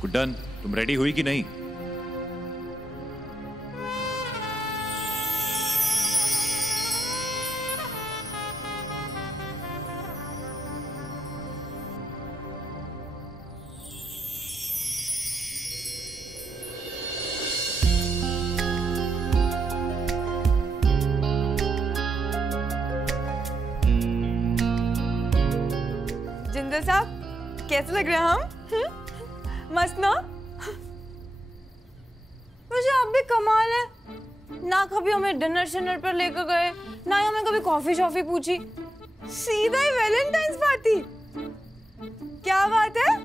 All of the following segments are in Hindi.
गुड्डन, तुम रेडी हुई कि नहीं? जिंदल साहब कैसे लग रहे हैं हम? मस्त ना? वैसे आप भी कमाल है, ना कभी हमें डिनर शिनर पर लेकर गए, ना ही हमें कभी कॉफी शॉफी पूछी, सीधा ही वैलेंटाइंस पार्टी। क्या बात है?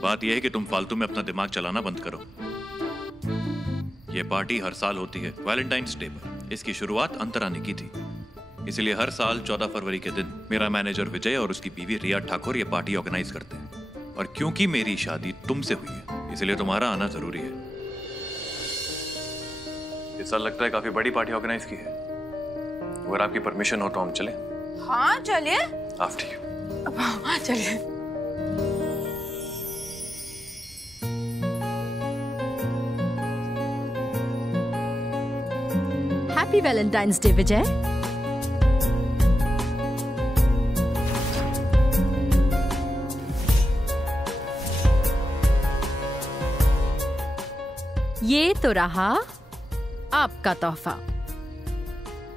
बात यह है कि तुम फालतू में अपना दिमाग चलाना बंद करो। यह पार्टी हर साल होती है वैलेंटाइंस डे पर। इसकी शुरुआत अंतरा ने की थी, इसलिए हर साल 14 फरवरी के दिन मेरा मैनेजर विजय और उसकी बीवी रिया ठाकुर ये पार्टी ऑर्गेनाइज करते हैं। और क्योंकि मेरी शादी तुमसे हुई है, इसलिए तुम्हारा आना जरूरी है। इस साल लगता है काफी बड़ी पार्टी ऑर्गेनाइज की है। अगर आपकी परमिशन हो तो हम चलें? हाँ चलिए। After you. हाँ चलिए। हैप्पी वैलेंटाइंस डे विजय। ये तो रहा आपका तोहफा।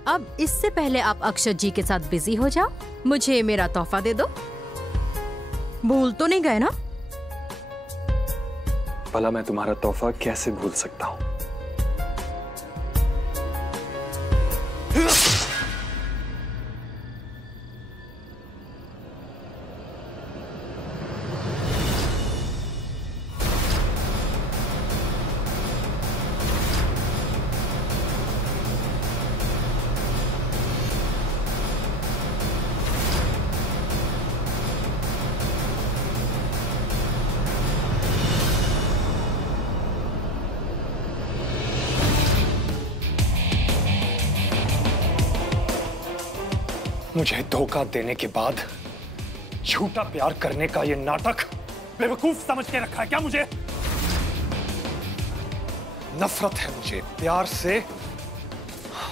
अब इससे पहले आप अक्षत जी के साथ बिजी हो जाओ, मुझे मेरा तोहफा दे दो। भूल तो नहीं गए ना? भला मैं तुम्हारा तोहफा कैसे भूल सकता हूँ? मुझे धोखा देने के बाद झूठा प्यार करने का ये नाटक बेवकूफ समझ के रखा है क्या मुझे? नफरत है मुझे प्यार से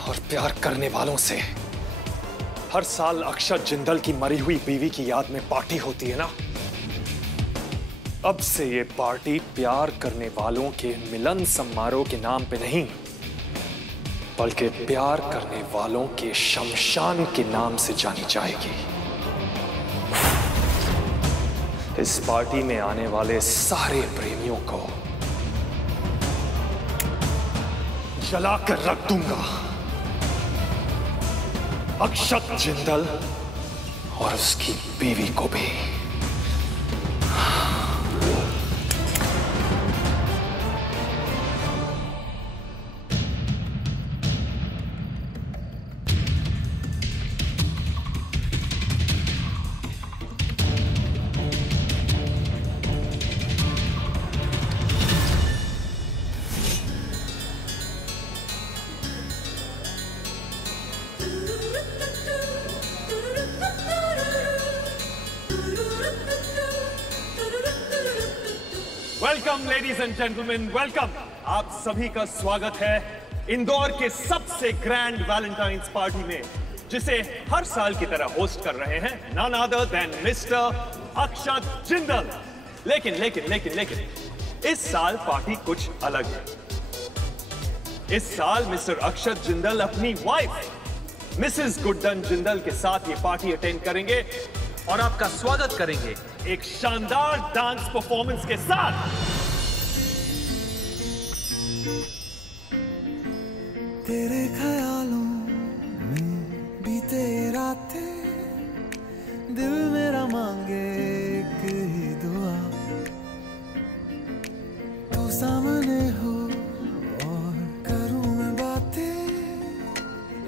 और प्यार करने वालों से। हर साल अक्षत जिंदल की मरी हुई बीवी की याद में पार्टी होती है ना। अब से ये पार्टी प्यार करने वालों के मिलन समारोह के नाम पे नहीं, बल्कि प्यार करने वालों के शमशान के नाम से जानी जाएगी। इस पार्टी में आने वाले सारे प्रेमियों को जलाकर रख दूंगा। अक्षत जिंदल और उसकी बीवी को भी। Welcome ladies and gentleman, welcome. आप सभी का स्वागत है इंदौर के सबसे ग्रैंड वैलेंटाइंस पार्टी में, जिसे हर साल की तरह होस्ट कर रहे हैं नन अदर देन मिस्टर अक्षत जिंदल। लेकिन लेकिन लेकिन लेकिन इस साल पार्टी कुछ अलग है। इस साल मिस्टर अक्षत जिंदल अपनी वाइफ मिसेस गुड्डन जिंदल के साथ ये पार्टी अटेंड करेंगे और आपका स्वागत करेंगे एक शानदार डांस परफॉर्मेंस के साथ। तेरे ख्यालों में बीते रातें, दिल मेरा मांगे एक ही दुआ, तू सामने हो और करूं मैं बातें,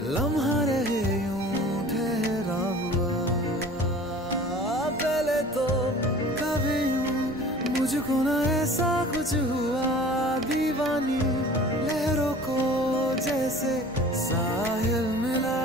लम्हा रहे यूं ठहरा हुआ। पहले तो कभी यूं मुझको ना ऐसा कुछ हुआ, दीवानी लहरों को जैसे साहिल मिला।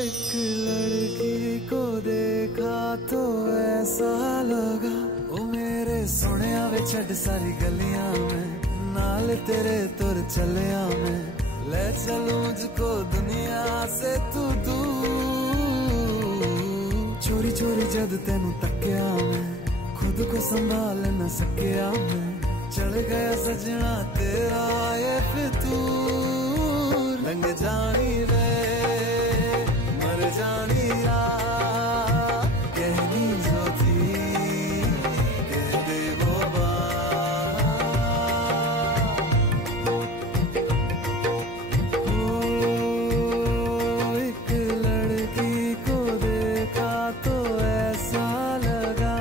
एक लड़की को देखा तो ऐसा लगा ओ मेरे सोहणिया वे छड़ सारी गलियां में नाल तेरे तुर चलिया मैं ले चलूं मुझको दुनिया से तू दूर चोरी चोरी जद तेनू तकिया मैं खुद को संभाल न सकिया मैं चढ़ गया सजना तेरा ये फितूर लंघ जानी रे मर जानी कहनी जो थी कह दे वो एक लड़की को देखा तो ऐसा लगा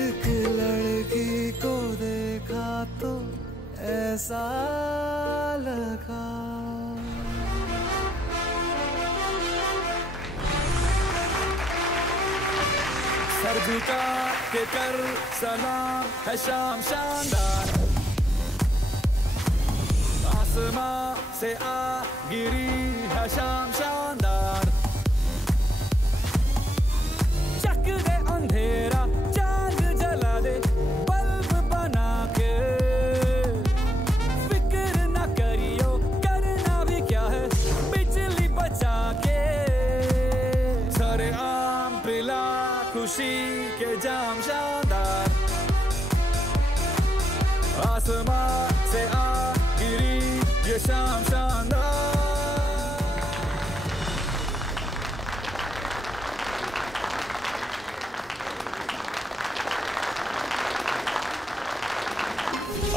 एक लड़की को देखा तो ऐसा लगा सर झुका के कर सलाम है शाम शानदार आसमां से आ गिरी है शाम शानदार चक दे अंधेरा चांद जला दे बल्ब बना के फिक्र न करियो करना भी क्या है बिजली बचा के सारे आम पिला खुशी के जाम शानदार आसमां से आ गिरी ये शाम शानदार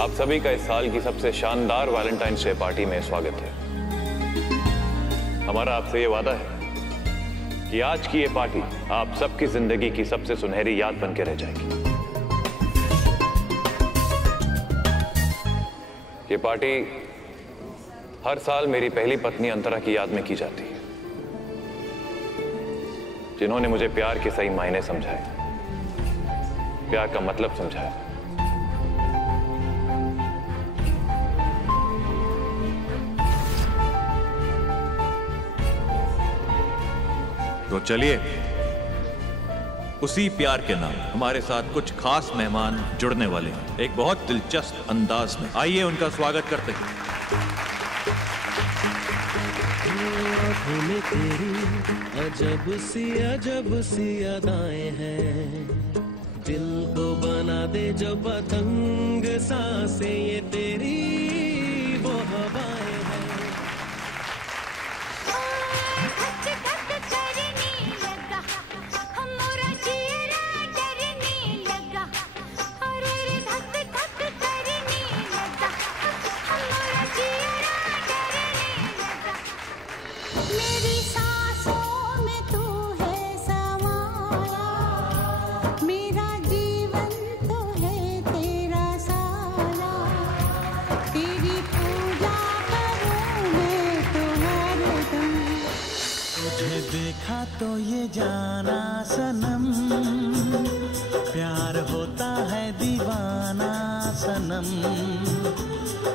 आप सभी का इस साल की सबसे शानदार वैलेंटाइंस डे पार्टी में स्वागत है। हमारा आपसे ये वादा है कि आज की ये पार्टी आप सबकी जिंदगी की सबसे सुनहरी याद बन के रह जाएगी। ये पार्टी हर साल मेरी पहली पत्नी अंतरा की याद में की जाती है, जिन्होंने मुझे प्यार के सही मायने समझाए, प्यार का मतलब समझाया। तो चलिए उसी प्यार के नाम हमारे साथ कुछ खास मेहमान जुड़ने वाले हैं एक बहुत दिलचस्प अंदाज में। आइए उनका स्वागत करते हैं। तेरी अजब सी अदाएं हैं दिल को बना दे जो पतंग सांसें ये तेरी वो हवाएं हैं। देखा तो ये जाना सनम प्यार होता है दीवाना सनम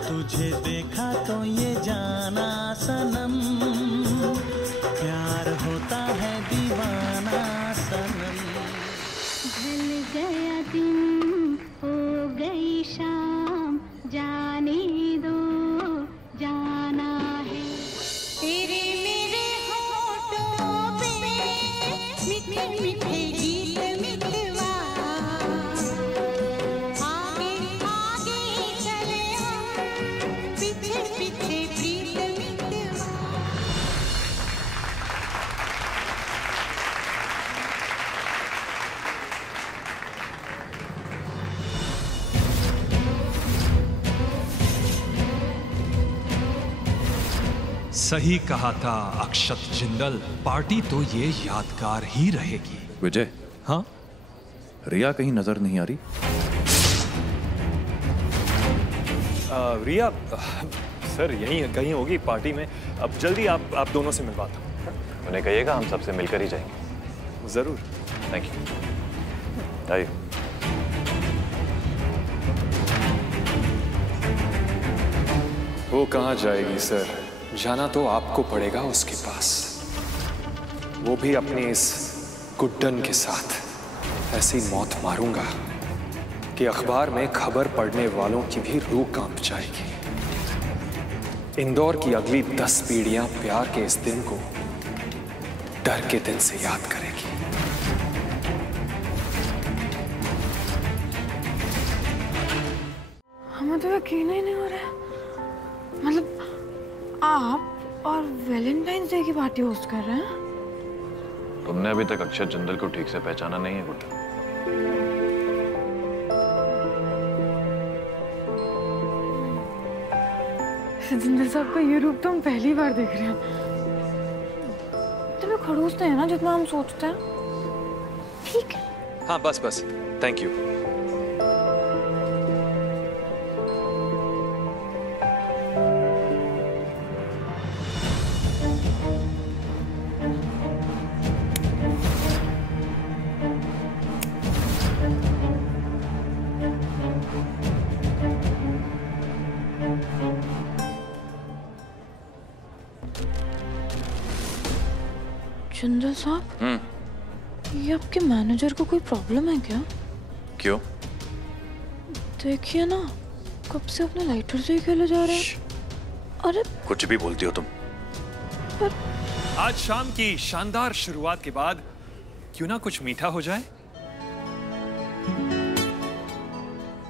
तुझे देखा तो ये जाना सनम प्यार होता है दीवाना सनम। ढल गया दिन हो गई शाम जाने दो जाना है तेरे मेरे होठों पे मीठे मीठे गीत मितवा आगे आगे चले हम पीछे पीछे प्रीत मितवा। सही कहा था अक्षत जिंदल, पार्टी तो ये यादगार ही रहेगी। विजय, हाँ रिया कहीं नजर नहीं आ रही? रिया सर यहीं कहीं होगी पार्टी में। अब जल्दी आप दोनों से मिलवाता हूँ। उन्हें कहिएगा हम सबसे मिलकर ही जाएंगे। जरूर। Thank you. आइए। वो कहाँ जाएगी सर, जाना तो आपको पड़ेगा उसके पास। वो भी अपनी इस गुड्डन के साथ ऐसी मौत मारूंगा कि अखबार में खबर पढ़ने वालों की भी रूह कांप जाएगी। इंदौर की अगली 10 पीढ़ियां प्यार के इस दिन को डर के दिन से याद करेगी। हमें तो यकीन ही नहीं हो रहा। मतलब आप और वैलेंटाइंस डे की पार्टी होस्ट कर रहे हैं? तुमने अभी तक अक्षत जिंदल को ठीक से पहचाना नहीं है गुड्डा। जिंदल साहब का ये रूप तो हम पहली बार देख रहे हैं। इतने खड़ूस नहीं है ना जितना हम सोचते हैं। ठीक है। हाँ बस बस, थैंक यू। जिंदल साहब, ये आपके मैनेजर को कोई प्रॉब्लम है क्या? क्यों? देखिए ना, कब से अपने लाइटर से ही खेले जा रहे हैं। अरे कुछ भी बोलती हो तुम। आज शाम की शानदार शुरुआत के बाद क्यों ना कुछ मीठा हो जाए।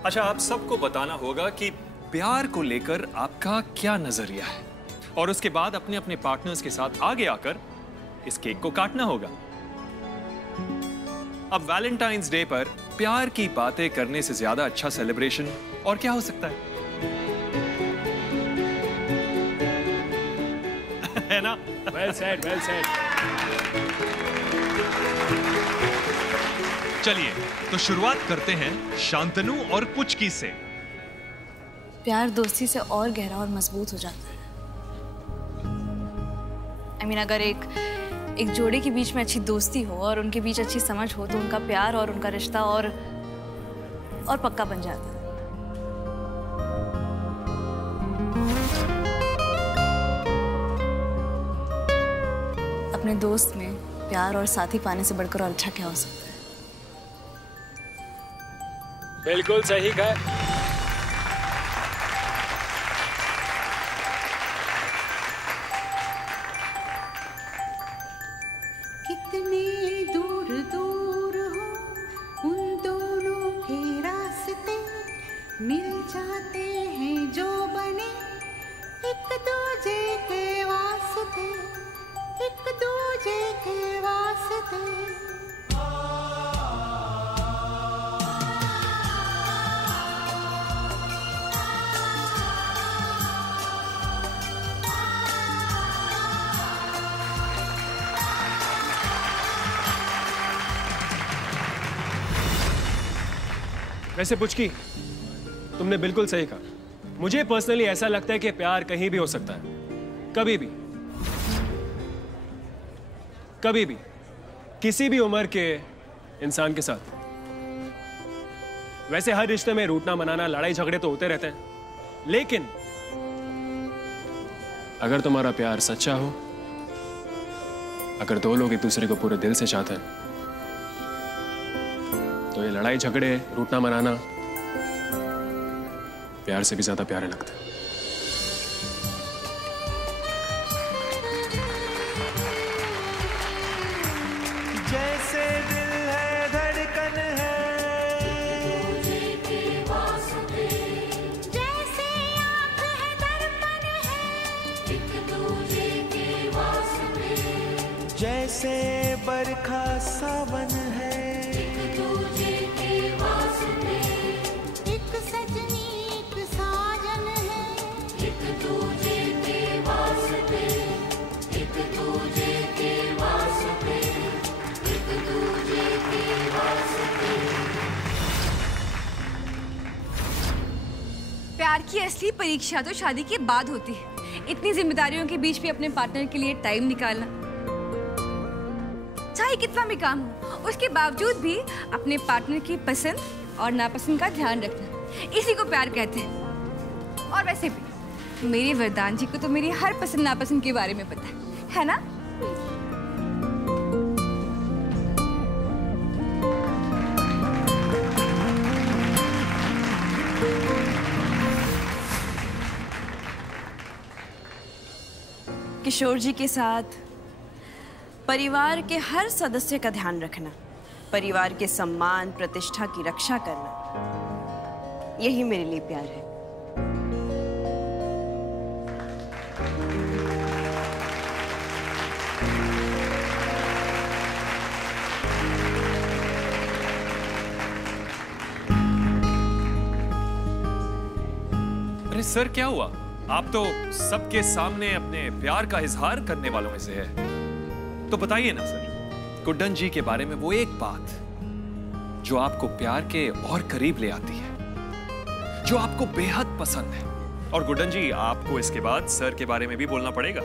अच्छा, आप सबको बताना होगा कि प्यार को लेकर आपका क्या नजरिया है, और उसके बाद अपने अपने पार्टनर्स के साथ आगे आकर इस केक को काटना होगा। अब वैलेंटाइंस डे पर प्यार की बातें करने से ज्यादा अच्छा सेलिब्रेशन और क्या हो सकता है? है ना? Well said, well said. चलिए तो शुरुआत करते हैं शांतनु और पुचकी से। प्यार दोस्ती से और गहरा और मजबूत हो जाता है। अगर एक जोड़े के बीच में अच्छी दोस्ती हो और उनके बीच अच्छी समझ हो तो उनका प्यार और उनका रिश्ता और पक्का बन जाता है। अपने दोस्त में प्यार और साथी पाने से बढ़कर और अच्छा क्या हो सकता है? बिल्कुल सही कहा। कितने दूर दूर हो उन दोनों के रास्ते, मिल जाते हैं जो बने एक दूजे के वास्ते, एक दूजे के वास्ते। वैसे पुचकी, तुमने बिल्कुल सही कहा। मुझे पर्सनली ऐसा लगता है कि प्यार कहीं भी हो सकता है, कभी भी, कभी भी, किसी भी उम्र के इंसान के साथ। वैसे हर रिश्ते में रूठना मनाना लड़ाई झगड़े तो होते रहते हैं, लेकिन अगर तुम्हारा प्यार सच्चा हो, अगर दो लोग एक दूसरे को पूरे दिल से चाहते हैं, तो ये लड़ाई झगड़े रूठना मनाना प्यार से भी ज्यादा प्यारे लगते हैं। जैसे दिल है धड़कन है, जैसे आँख है दर्पण है, जैसे बरखा सावन है, एक सजनी एक साजन है, एक दूजे के वास्ते, एक दूजे के वास्ते, एक दूजे के वास्ते। प्यार की असली परीक्षा तो शादी के बाद होती है। इतनी जिम्मेदारियों के बीच भी अपने पार्टनर के लिए टाइम निकालना, चाहे कितना भी काम हो, उसके बावजूद भी अपने पार्टनर की पसंद और नापसंद का ध्यान रखना, इसी को प्यार कहते हैं। और वैसे भी मेरे वरदान जी को तो मेरी हर पसंद नापसंद के बारे में पता है ना? किशोर जी के साथ परिवार के हर सदस्य का ध्यान रखना, परिवार के सम्मान प्रतिष्ठा की रक्षा करना, यही मेरे लिए प्यार है। अरे सर, क्या हुआ? आप तो सबके सामने अपने प्यार का इजहार करने वालों में से है, तो बताइए ना सर, गुड्डन जी के बारे में वो एक बात जो आपको प्यार के और करीब ले आती है, जो आपको बेहद पसंद है। और गुड्डन जी, आपको इसके बाद सर के बारे में भी बोलना पड़ेगा।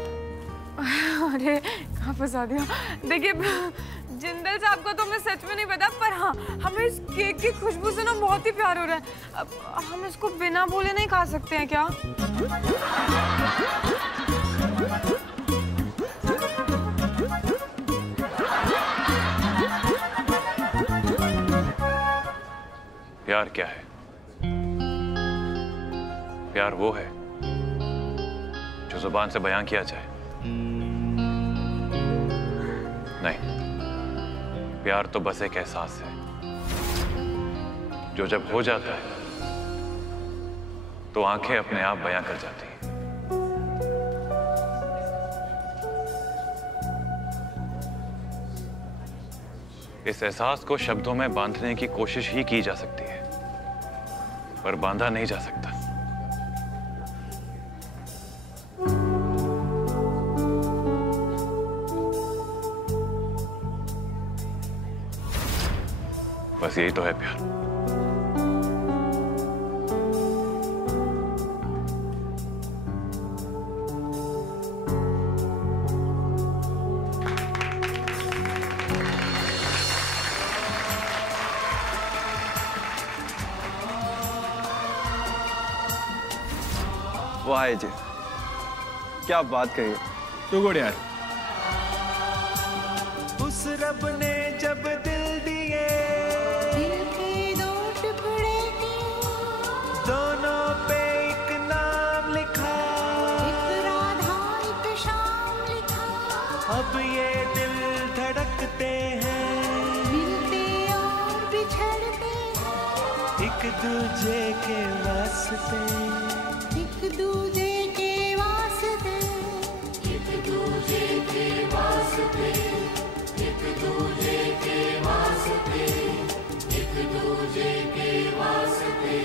अरे कहाँ फंसा दिया। देखिए जिंदल साहब को तो मैं सच में नहीं पता, पर हाँ हमें इस केक की खुशबू से ना बहुत ही प्यार हो रहा है। अब हम इसको बिना बोले नहीं खा सकते हैं क्या? प्यार क्या है? प्यार वो है जो जुबान से बयां किया जाए। नहीं, प्यार तो बस एक एहसास है जो जब हो जाता है तो आंखें अपने आप बयां कर जाती हैं। इस एहसास को शब्दों में बांधने की कोशिश ही की जा सकती है, पर बांधा नहीं जा सकता। बस यही तो है प्यार। वाह जी, क्या बात कही है। तो गुड यार। उस रब ने जब दिल दिए, दिल के दो टुकड़े किए, दोनों पे एक नाम लिखा, एक राधा एक शाम लिखा। अब ये दिल धड़कते हैं, मिलते और बिछड़ते एक दूजे के वास्ते, एक दूजे के वास्ते, एक दूजे के वास्ते, एक दूजे के वास्ते, एक दूजे के वास्ते।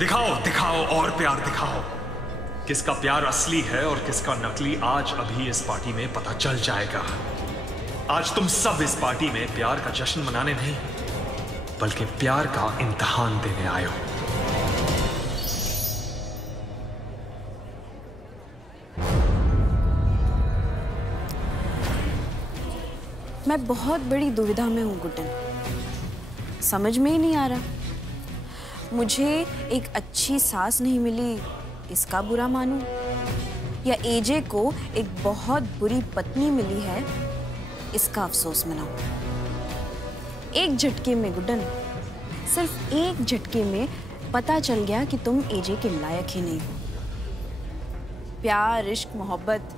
दिखाओ दिखाओ और प्यार दिखाओ। किसका प्यार असली है और किसका नकली, आज अभी इस पार्टी में पता चल जाएगा। आज तुम सब इस पार्टी में प्यार का जश्न मनाने नहीं, बल्कि प्यार का इम्तिहान देने आए हो। मैं बहुत बड़ी दुविधा में हूँ गुड्डन, समझ में ही नहीं आ रहा। मुझे एक अच्छी सास नहीं मिली इसका बुरा मानूं, या एजे को एक बहुत बुरी पत्नी मिली है इसका अफसोस मनाऊं। एक झटके में गुड्डन, सिर्फ एक झटके में पता चल गया कि तुम एजे के लायक ही नहीं हो। प्यार, इश्क, मोहब्बत,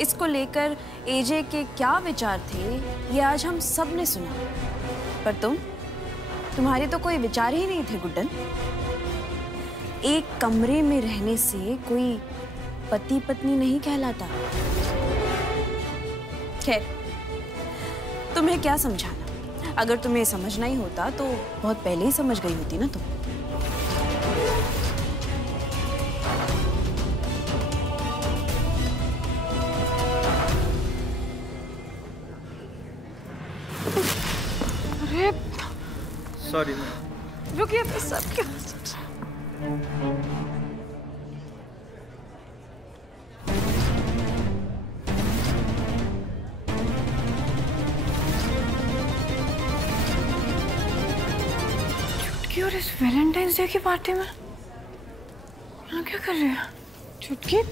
इसको लेकर एजे के क्या विचार थे ये आज हम सब ने सुना, पर तुम्हारे तो कोई विचार ही नहीं थे गुड्डन। एक कमरे में रहने से कोई पति पत्नी नहीं कहलाता। खैर, तुम्हें क्या समझाना, अगर तुम्हें समझना ही होता तो बहुत पहले ही समझ गई होती ना तुम। अरे सॉरी। रुकिए, सब क्या? और इस वैलेंटाइंस डे की पार्टी में यहाँ क्या कर रही है चुटकी?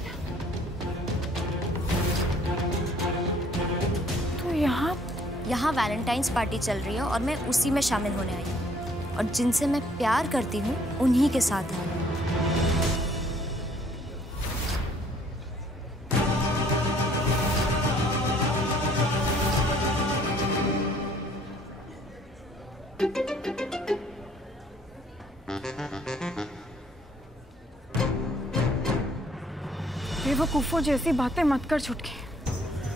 तो यहाँ वैलेंटाइंस पार्टी चल रही है और मैं उसी में शामिल होने आई हूँ और जिनसे मैं प्यार करती हूँ उन्हीं के साथ आई हूँ। बेवकूफों जैसी बातें मत कर छुटकी।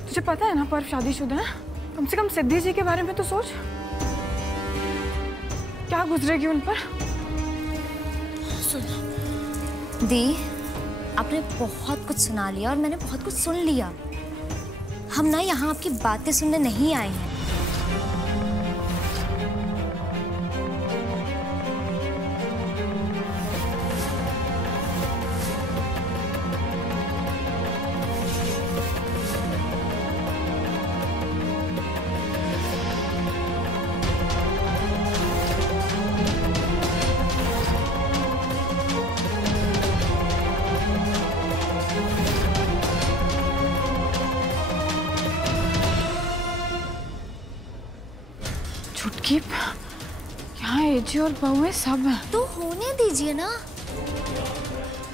तुझे पता है ना पर्व शादीशुदा है। कम से कम सिद्धि जी के बारे में तो सोच, क्या गुजरेगी उन पर। सुन दी, आपने बहुत कुछ सुना लिया और मैंने बहुत कुछ सुन लिया। हम ना यहाँ आपकी बातें सुनने नहीं आए हैं। छुटकी, यहाँ एजी और बहुएं सब हैं। तो होने दीजिए ना।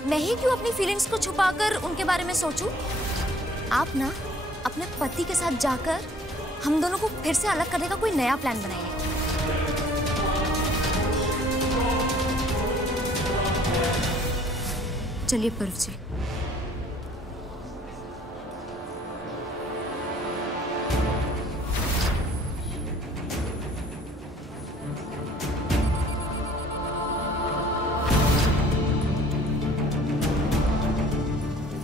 मैं ही क्यों अपनी फीलिंग्स को छुपाकर उनके बारे में सोचूं? आप ना अपने पति के साथ जाकर हम दोनों को फिर से अलग करने का कोई नया प्लान बनाइए। चलिए पर्व जी।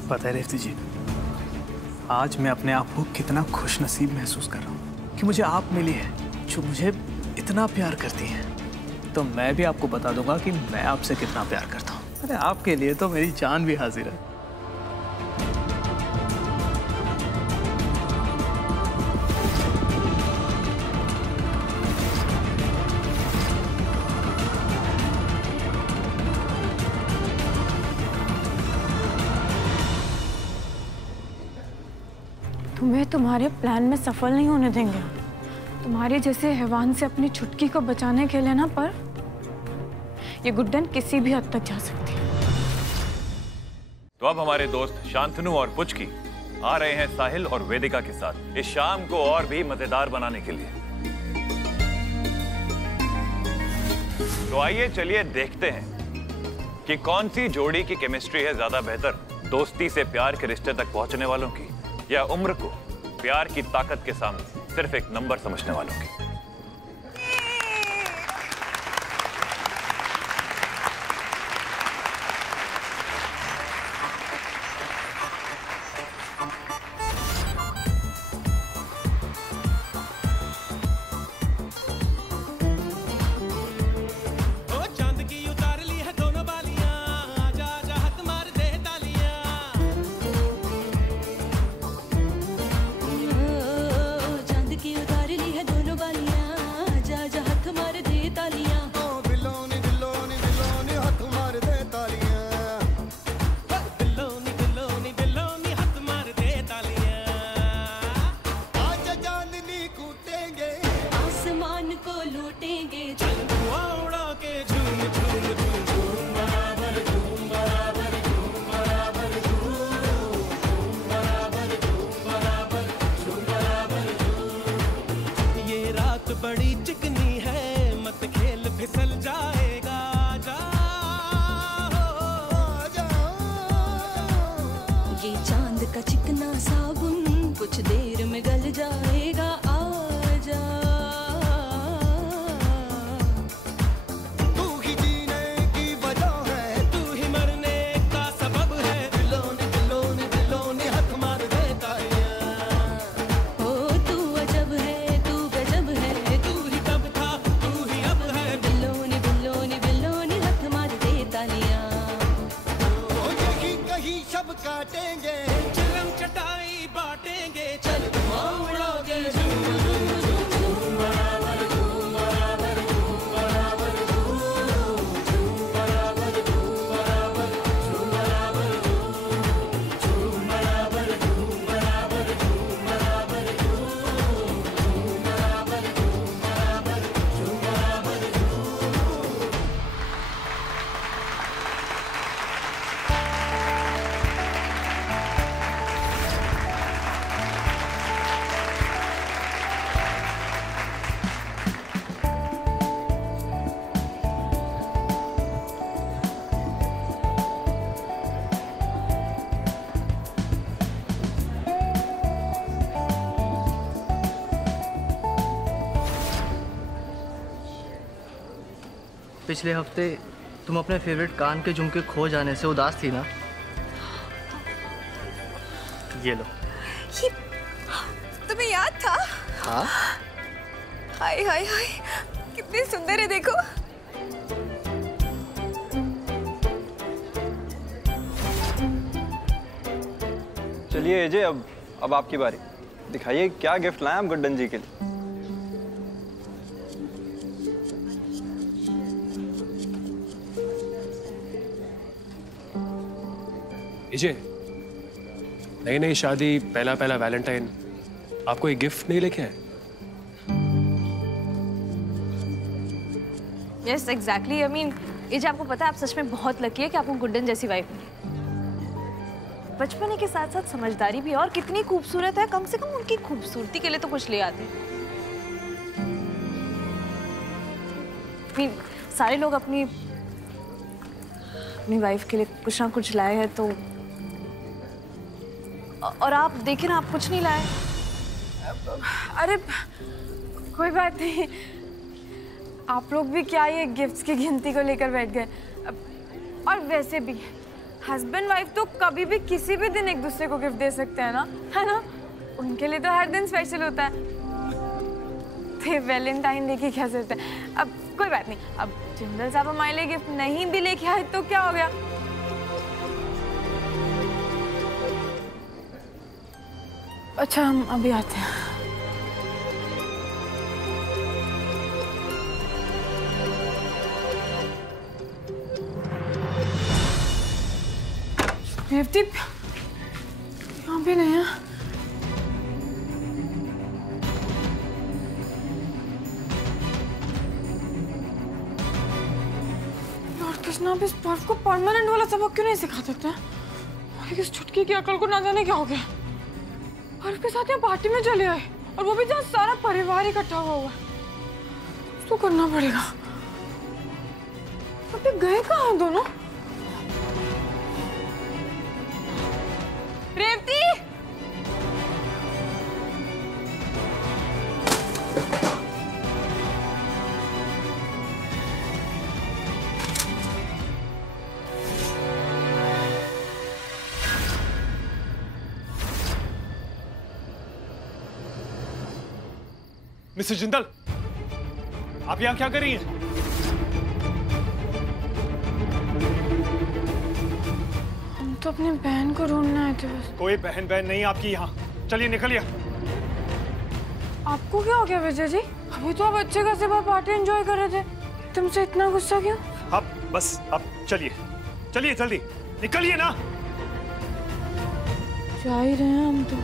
पता है रेवती जी, आज मैं अपने आप को कितना खुशनसीब महसूस कर रहा हूँ कि मुझे आप मिली है जो मुझे इतना प्यार करती है। तो मैं भी आपको बता दूंगा कि मैं आपसे कितना प्यार करता हूँ। अरे आपके लिए तो मेरी जान भी हाजिर है। तुम्हें तुम्हारे प्लान में सफल नहीं होने देंगे। तुम्हारे जैसे हैवान से अपनी छुटकी को बचाने के लिए ना पर ये गुड्डन किसी भी हद तक जा सकती है। तो अब हमारे दोस्त शांतनु और पुचकी आ रहे हैं साहिल और वेदिका के साथ इस शाम को और भी मजेदार बनाने के लिए। तो आइए चलिए देखते हैं कि कौन सी जोड़ी की केमिस्ट्री है ज्यादा बेहतर, दोस्ती से प्यार के रिश्ते तक पहुंचने वालों की या उम्र को प्यार की ताकत के सामने सिर्फ एक नंबर समझने वालों की। बड़ी चिकनी है मत खेल फिसल जाएगा। ये चांद का चिकना साबुन कुछ देर में गल जाएगा। आजा तू ही जीने की वजह है, तू ही मरने का सबब है। दिलों ने हाथ मार देता है। ओ तू अजब है, तू गजब है, तू ही तब था तू ही अब है। बिल्लों ने हाथ मार देता लिया। यही कहीं शब काटेंगे, चिलम चटाई बांटेंगे। चल उड़ोगे झूम झूम झूम बराबर झूम बराबर झूम बराबर झूम। पिछले हफ्ते तुम अपने फेवरेट कान के झुमके खो जाने से उदास थी ना? ये लो। ये तुम्हें याद था? हाँ। हाय हाय हाय, कितने सुंदर है देखो। चलिए अजय, अब आपकी बारी। दिखाइए क्या गिफ्ट लाए आप गुड्डन जी के लिए। अजय, नई नई शादी, पहला पहला वैलेंटाइन, आपको एक गिफ्ट नहीं लेके आए? Yes exactly. आई मीन ये आपको पता है, आप सच में बहुत लकी है कि आपको गुड्डन जैसी वाइफ मिली। बचपने के साथ साथ समझदारी भी, और कितनी खूबसूरत है। कम से कम उनकी खूबसूरती के लिए तो कुछ ले आते। सारे लोग अपनी वाइफ के लिए कुछ ना कुछ लाए हैं, तो और आप देखिए ना, आप कुछ नहीं लाए। अरे कोई बात नहीं, आप लोग भी क्या ये गिफ्ट्स की गिनती को लेकर बैठ गए। और वैसे भी हस्बैंड वाइफ तो कभी भी किसी भी दिन एक दूसरे को गिफ्ट दे सकते हैं ना, है ना? उनके लिए तो हर दिन स्पेशल होता है। फिर वैलेंटाइन डे की क्या जरूरत है? अब कोई बात नहीं, अब जिंदल साहब हमारे लिए गिफ्ट नहीं भी लेके आए तो क्या हो गया? अच्छा हम अभी आते हैं। रेवदीप यहाँ पे नहीं है। और कृष्णा आप इस बर्फ को परमानेंट वाला सबक क्यों नहीं सिखा सकते? और इस छुटकी की अकल को ना जाने क्या हो गया। बर्फ के साथ यहाँ पार्टी में चले आए, और वो भी जहाँ सारा परिवार इकट्ठा हुआ है। कुछ तो करना पड़ेगा। अभी गए कहाँ हैं दोनों? रेवती! मिसेस जिंदल, आप यहाँ क्या कर रही हैं? हम तो अपनी बहन को ढूंढने आए थे बस। कोई बहन नहीं आपकी यहाँ। चलिए निकलिए। आपको क्या हो गया विजय जी? अभी तो आप अच्छे खासे बार पार्टी एंजॉय कर रहे थे, तुमसे इतना गुस्सा क्यों? आप बस अब चलिए, चलिए जल्दी निकलिए ना। जा ही रहे हैं हम तो।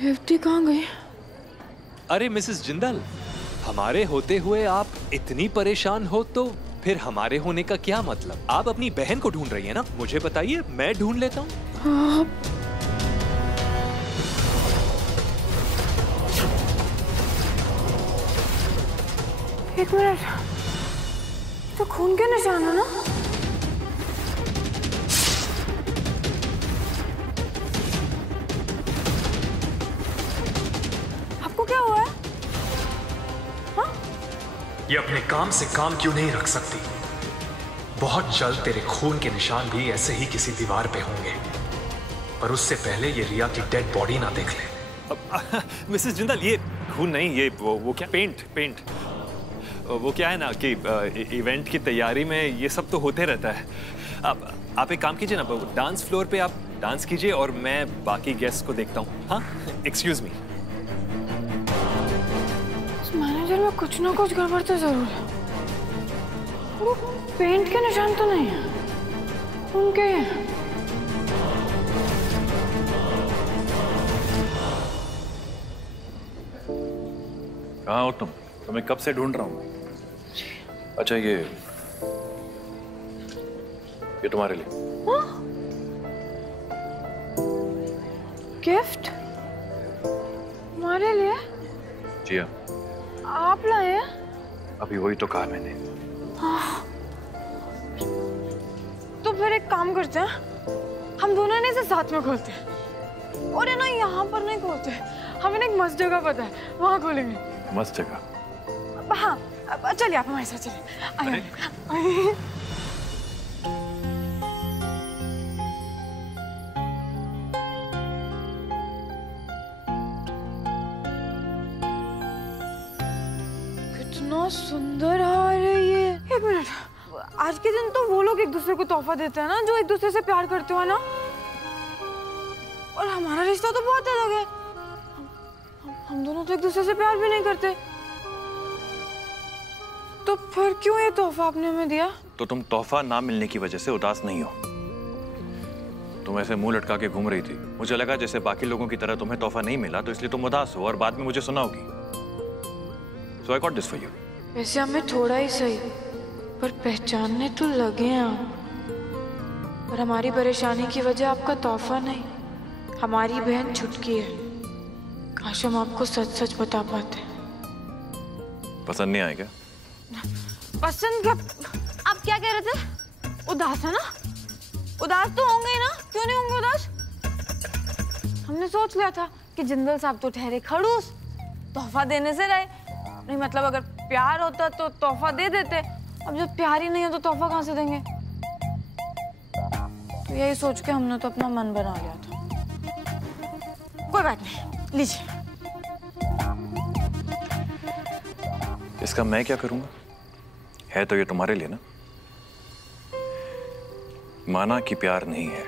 रेवती कहाँ गई? अरे मिसेस जिंदल, हमारे होते हुए आप इतनी परेशान हो तो फिर हमारे होने का क्या मतलब? आप अपनी बहन को ढूंढ रही है ना? मुझे बताइए, मैं ढूंढ लेता हूँ। एक मिनट, तो खून के निशान है ना? आपको क्या हुआ है? हाँ? ये अपने काम से काम क्यों नहीं रख सकती? बहुत जल्द तेरे खून के निशान भी ऐसे ही किसी दीवार पे होंगे, पर उससे पहले ये रिया की डेड बॉडी ना देख ले। मिसेस जिंदल, ये खून नहीं, ये वो क्या, पेंट। वो क्या है ना कि इवेंट की तैयारी में ये सब तो होते रहता है। आप एक काम कीजिए ना, डांस फ्लोर पे आप डांस कीजिए और मैं बाकी गेस्ट को देखता हूँ। हाँ, एक्सक्यूज मी। मैनेजर में कुछ ना कुछ गड़बड़ तो जरूर है। वो पेंट के निशान तो नहीं है, उनके हैं। कहाँ हो तुम? तुम्हें कब से ढूंढ रहा हूँ। अच्छा ये तुम्हारे लिए। गिफ्ट? हमारे लिए? जी हाँ। आप लाए हैं? अभी वही तो कहा मैंने। तो फिर एक काम करते हैं, हम दोनों ने इसे साथ में खोलते हैं। और है ना, यहाँ पर नहीं खोलते, हमें एक मस्त जगह पता है, वहाँ खोलेंगे। मस्त जगह? हाँ चलिए, आप हमारे साथ चलिए। आइए आइए। कितना सुंदर हार है ये। एक मिनट, आज के दिन तो वो लोग एक दूसरे को तोहफा देते हैं ना जो एक दूसरे से प्यार करते हो ना, और हमारा रिश्ता तो बहुत अलग है। हम दोनों तो एक दूसरे से प्यार भी नहीं करते। तो फिर क्यों ये तोहफा आपने हमें दिया? तो तुम तोहफा ना मिलने की वजह से उदास नहीं हो। तुम ऐसे मुंह लटका के घूम रही थी, मुझे लगा जैसे बाकी लोगों की तरह तुम्हें तोहफा नहीं मिला तो इसलिए तुम उदास हो और बाद में मुझे सुनाओगी। So I got this for you. वैसे हमें थोड़ा ही सही, पर पहचानने तो लगे हैं आप। और हमारी परेशानी की वजह आपका तोहफा नहीं, हमारी बहन छुटकी है। काश हम आपको सच सच बता पाते। पसंद नहीं आएगा? पसंद क्या? आप क्या कह रहे थे? उदास है ना? उदास तो होंगे ही ना, क्यों नहीं होंगे उदास? हमने सोच लिया था कि जिंदल साहब तो ठहरे खड़ूस, तोहफा देने से रहे। नहीं मतलब अगर प्यार होता तो तोहफा दे देते, अब जब प्यार ही नहीं है तो तोहफा कहाँ से देंगे? तो यही सोच के हमने तो अपना मन बना लिया था। कोई बात नहीं, लीजिए। इसका मैं क्या करूंगा? है तो ये तुम्हारे लिए ना। माना कि प्यार नहीं है,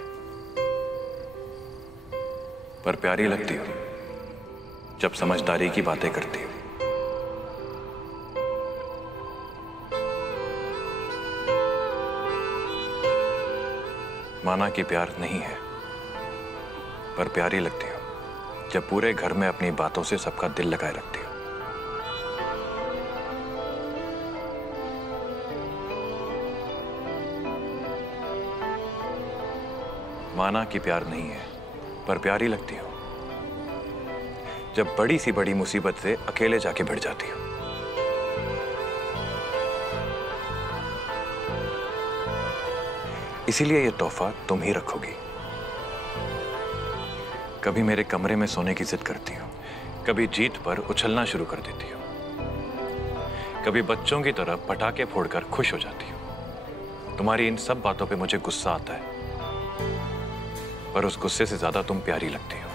पर प्यारी लगती हो जब समझदारी की बातें करती हो। माना कि प्यार नहीं है, पर प्यारी लगती हो जब पूरे घर में अपनी बातों से सबका दिल लगाए रखती हो। माना कि प्यार नहीं है, पर प्यारी लगती हो जब बड़ी सी बड़ी मुसीबत से अकेले जाके भिड़ जाती हो। इसीलिए ये तोहफा तुम ही रखोगी। कभी मेरे कमरे में सोने की जिद करती हो, कभी जीत पर उछलना शुरू कर देती हो, कभी बच्चों की तरह पटाखे फोड़कर खुश हो जाती हो। तुम्हारी इन सब बातों पे मुझे गुस्सा आता है, पर उस गुस्से से ज्यादा तुम प्यारी लगती हो।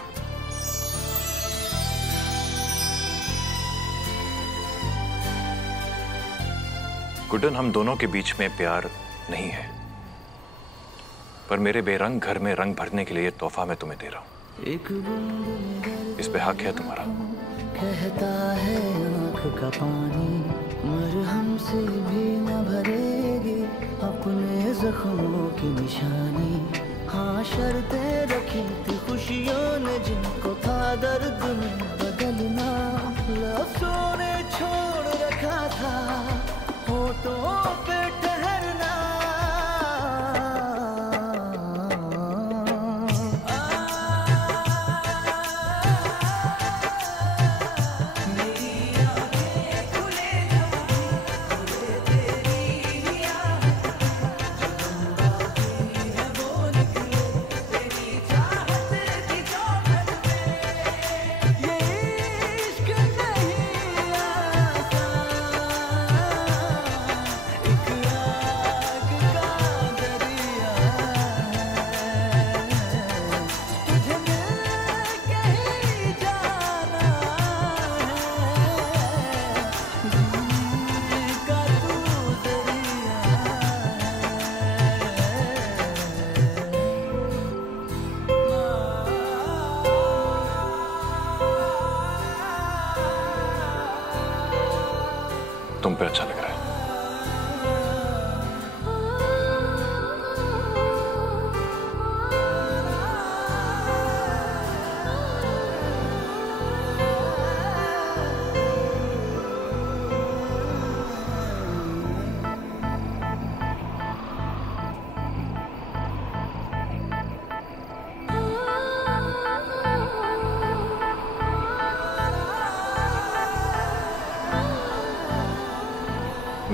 गुड्डन, हम दोनों के बीच में प्यार नहीं है, पर मेरे बेरंग घर में रंग भरने के लिए तोहफा मैं तुम्हें दे रहा हूं। इस पे हक है तुम्हारा। कहता है आंख का पानी मरहम से भी न भरेगी अपने जख्मों की निशानी। हाँ शर्तें रखी थी खुशियों ने जिनको था दर्द में बदलना, लफ्ज़ों ने छोड़ रखा था होठों पे ठहरना।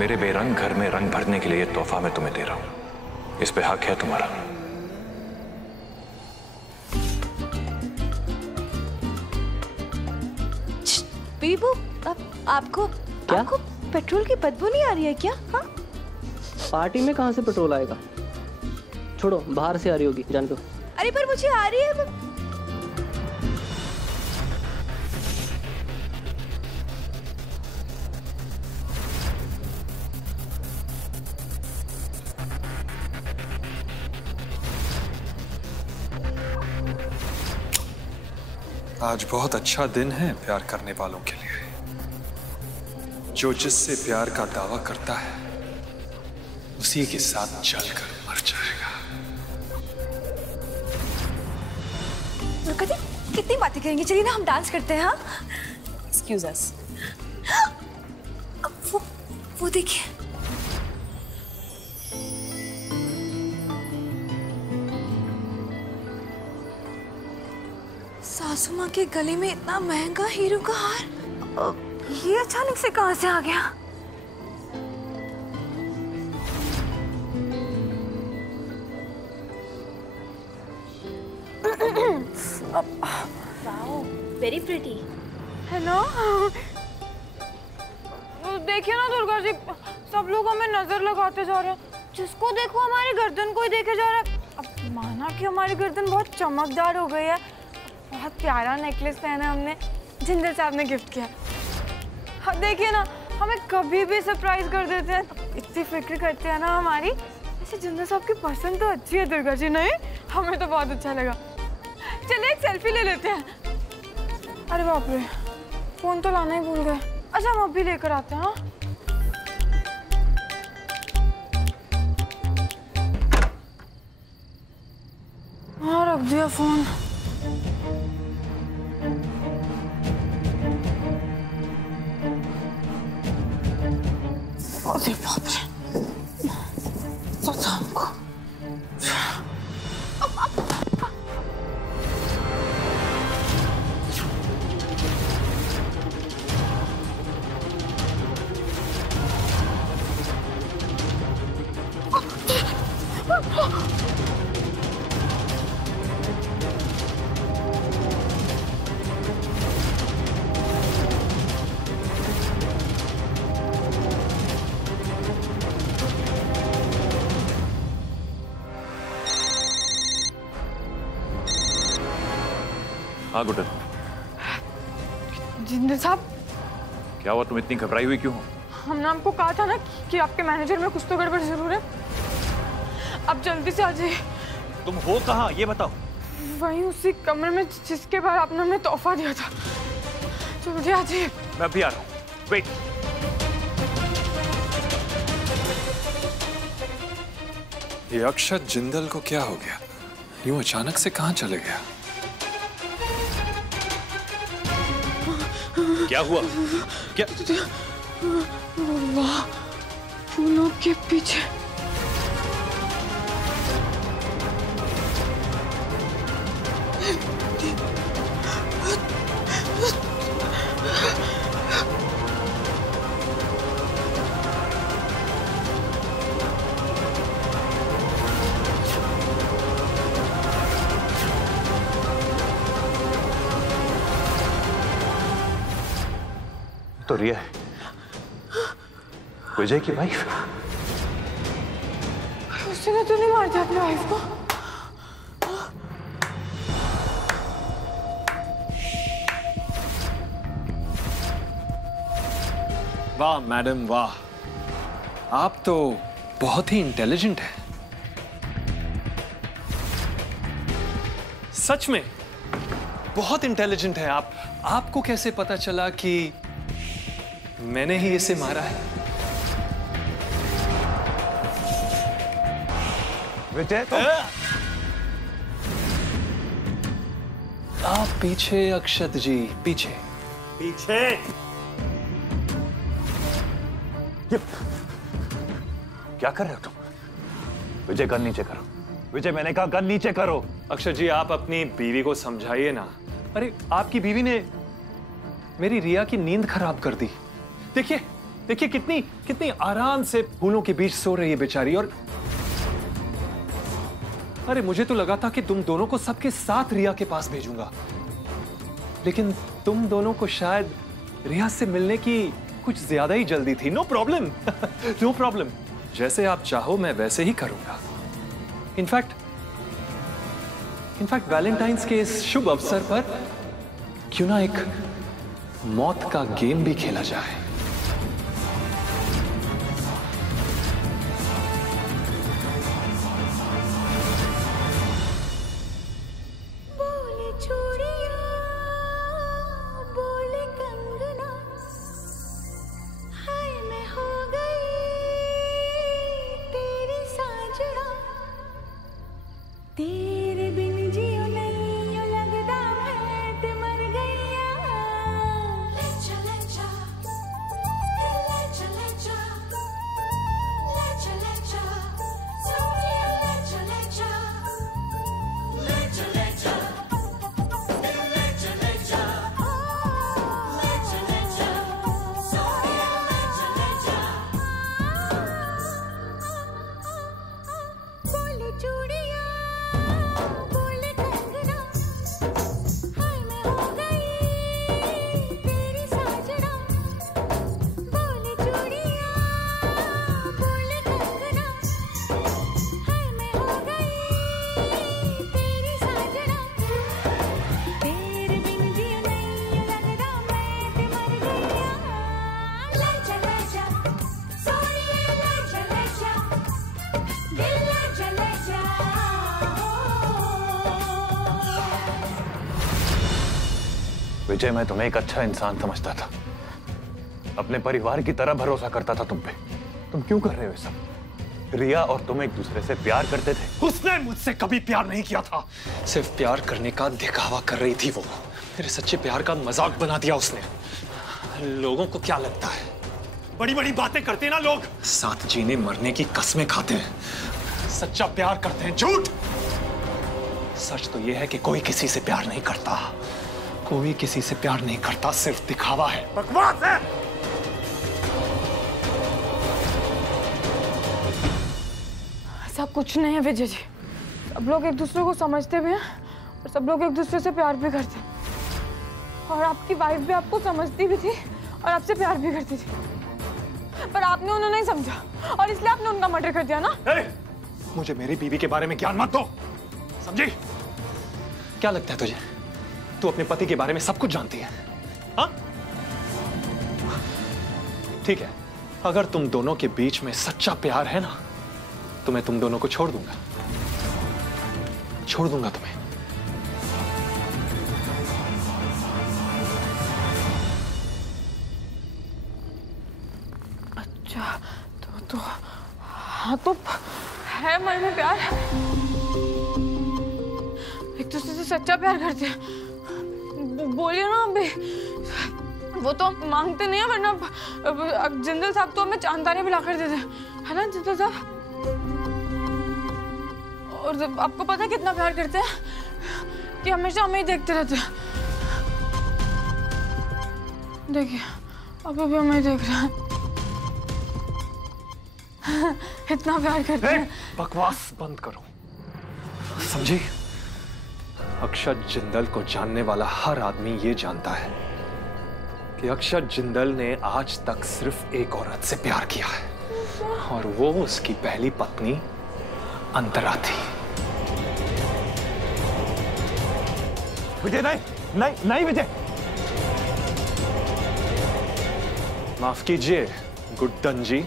मेरे बेरंग घर में रंग भरने के लिए ये तोहफा मैं तुम्हें दे रहा हूं। इस पे हक है तुम्हारा। बीबू, आपको पेट्रोल की बदबू नहीं आ रही है क्या? हाँ? पार्टी में कहाँ से पेट्रोल आएगा? छोड़ो, बाहर से आ रही होगी, जान दो। अरे पर मुझे आ रही है। आज बहुत अच्छा दिन है प्यार करने वालों के लिए। जो जिससे प्यार का दावा करता है उसी के साथ चलकर मर जाएगा। कितनी बातें करेंगे, चलिए ना हम डांस करते हैं। हाँ, एक्सक्यूज अस। वो देखिए, सासू माँ के गले में इतना महंगा हीरो का हार, ये अचानक से कहाँ से आ गया? Very pretty. हेलो, देखिए ना दुर्गा जी, सब लोग हमें नजर लगाते जा रहे हैं। जिसको देखो हमारी गर्दन को ही देखे जा रहा है। अब माना कि हमारी गर्दन बहुत चमकदार हो गई है। बहुत प्यारा नेकलेस पहना हमने, जिंदल साहब ने गिफ्ट किया। अब देखिए ना, हमें कभी भी सरप्राइज कर देते हैं। इतनी फिक्र करते हैं ना हमारी। ऐसे जिंदल साहब की पसंद तो अच्छी है दुर्गा जी। नहीं, हमें तो बहुत अच्छा लगा। चलिए एक सेल्फी ले लेते हैं। अरे बाप रे, फोन तो लाना ही भूल गए। अच्छा, हम अब भी लेकर आते हैं। हाँ, रख दिया फोन। अरे बाप रे, पता हमको। हाँ गुड्डन। जिंदल साहब, क्या हुआ? तुम इतनी घबराई हुई क्यों हो? हमने आपको कहा था ना कि आपके मैनेजर में कुछ तो गड़बड़ जरूर है। अब जल्दी से आ जाइए। तुम हो कहाँ, ये बताओ। वहीं उसी कमरे में जिसके बाद आपने हमें तोहफा दिया था। जल्दी आ जाइए। मैं अभी आ रहा हूँ। वेट। ये अक्षत जिंदल को क्या हो गया? यूं अचानक से कहाँ चले गया? क्या हुआ? क्या? वाह, फूलों के पीछे। तो रिया है, विजय की वाइफ। उसने तो नहीं मार दिया अपनी वाइफ को। वाह मैडम वाह, आप तो बहुत ही इंटेलिजेंट हैं। सच में बहुत इंटेलिजेंट हैं आप। आपको कैसे पता चला कि मैंने ही इसे मारा है? विजय तो आप पीछे अक्षत जी, पीछे पीछे। क्या कर रहे हो तुम? विजय, गन नीचे करो। विजय, मैंने कहा गन नीचे करो। अक्षत जी, आप अपनी बीवी को समझाइए ना। अरे आपकी बीवी ने मेरी रिया की नींद खराब कर दी। देखिए देखिए कितनी कितनी आराम से फूलों के बीच सो रही है बेचारी। और अरे मुझे तो लगा था कि तुम दोनों को सबके साथ रिया के पास भेजूंगा, लेकिन तुम दोनों को शायद रिया से मिलने की कुछ ज्यादा ही जल्दी थी। नो प्रॉब्लम नो प्रॉब्लम, जैसे आप चाहो मैं वैसे ही करूंगा। इनफैक्ट वैलेंटाइंस के इस शुभ अवसर पर क्यों ना एक मौत का गेम भी खेला जाए। विजय, मैं तुम्हें एक अच्छा इंसान समझता था, अपने परिवार की तरह भरोसा करता था तुम पे। तुम क्यों कर रहे हो सब? रिया और तुम एक दूसरे से प्यार करते थे। उसने मुझसे कभी प्यार नहीं किया था, सिर्फ प्यार करने का दिखावा कर रही थी वो। मेरे सच्चे प्यार का मजाक बना दिया उसने। लोगों को क्या लगता है, बड़ी बड़ी बातें करते हैं ना लोग, साथ जीने मरने की कस्में खाते हैं, सच्चा प्यार करते हैं झूठ। सच तो यह है कि कोई किसी से प्यार नहीं करता, कोई किसी से प्यार नहीं करता, सिर्फ दिखावा है, बकवास है। ऐसा कुछ नहीं है विजय जी, सब लोग एक दूसरे को समझते भी हैं और सब लोग एक दूसरे से प्यार भी करते हैं। और आपकी वाइफ भी आपको समझती भी थी और आपसे प्यार भी करती थी, पर आपने उन्हें नहीं समझा और इसलिए आपने उनका मर्डर कर दिया ना। मुझे मेरी बीवी के बारे में ज्ञान मत दो, समझी? क्या लगता है तुझे, तू अपने पति के बारे में सब कुछ जानती है? हाँ? ठीक है, अगर तुम दोनों के बीच में सच्चा प्यार है ना, तो मैं तुम दोनों को छोड़ दूंगा तुम्हें। अच्छा तो हाँ, तो है मन में प्यार, एक दूसरे से सच्चा प्यार करते हैं। बोलिए ना अभी, वो तो मांगते नहीं है, वरना जिंदल साहब तो हमें चांदाने भी ला कर देते, है ना जिंदल साहब? और आपको पता है कितना प्यार करते हैं कि हमेशा हमें ही देखते रहते हैं। देखिए अभी भी हमें ही देख रहे हैं, इतना प्यार करते हैं। बकवास बंद करो, समझी? अक्षत जिंदल को जानने वाला हर आदमी ये जानता है कि अक्षत जिंदल ने आज तक सिर्फ एक औरत से प्यार किया है, और वो उसकी पहली पत्नी अंतरा थी। विजय, नहीं विजय, माफ कीजिए गुड्डन जी,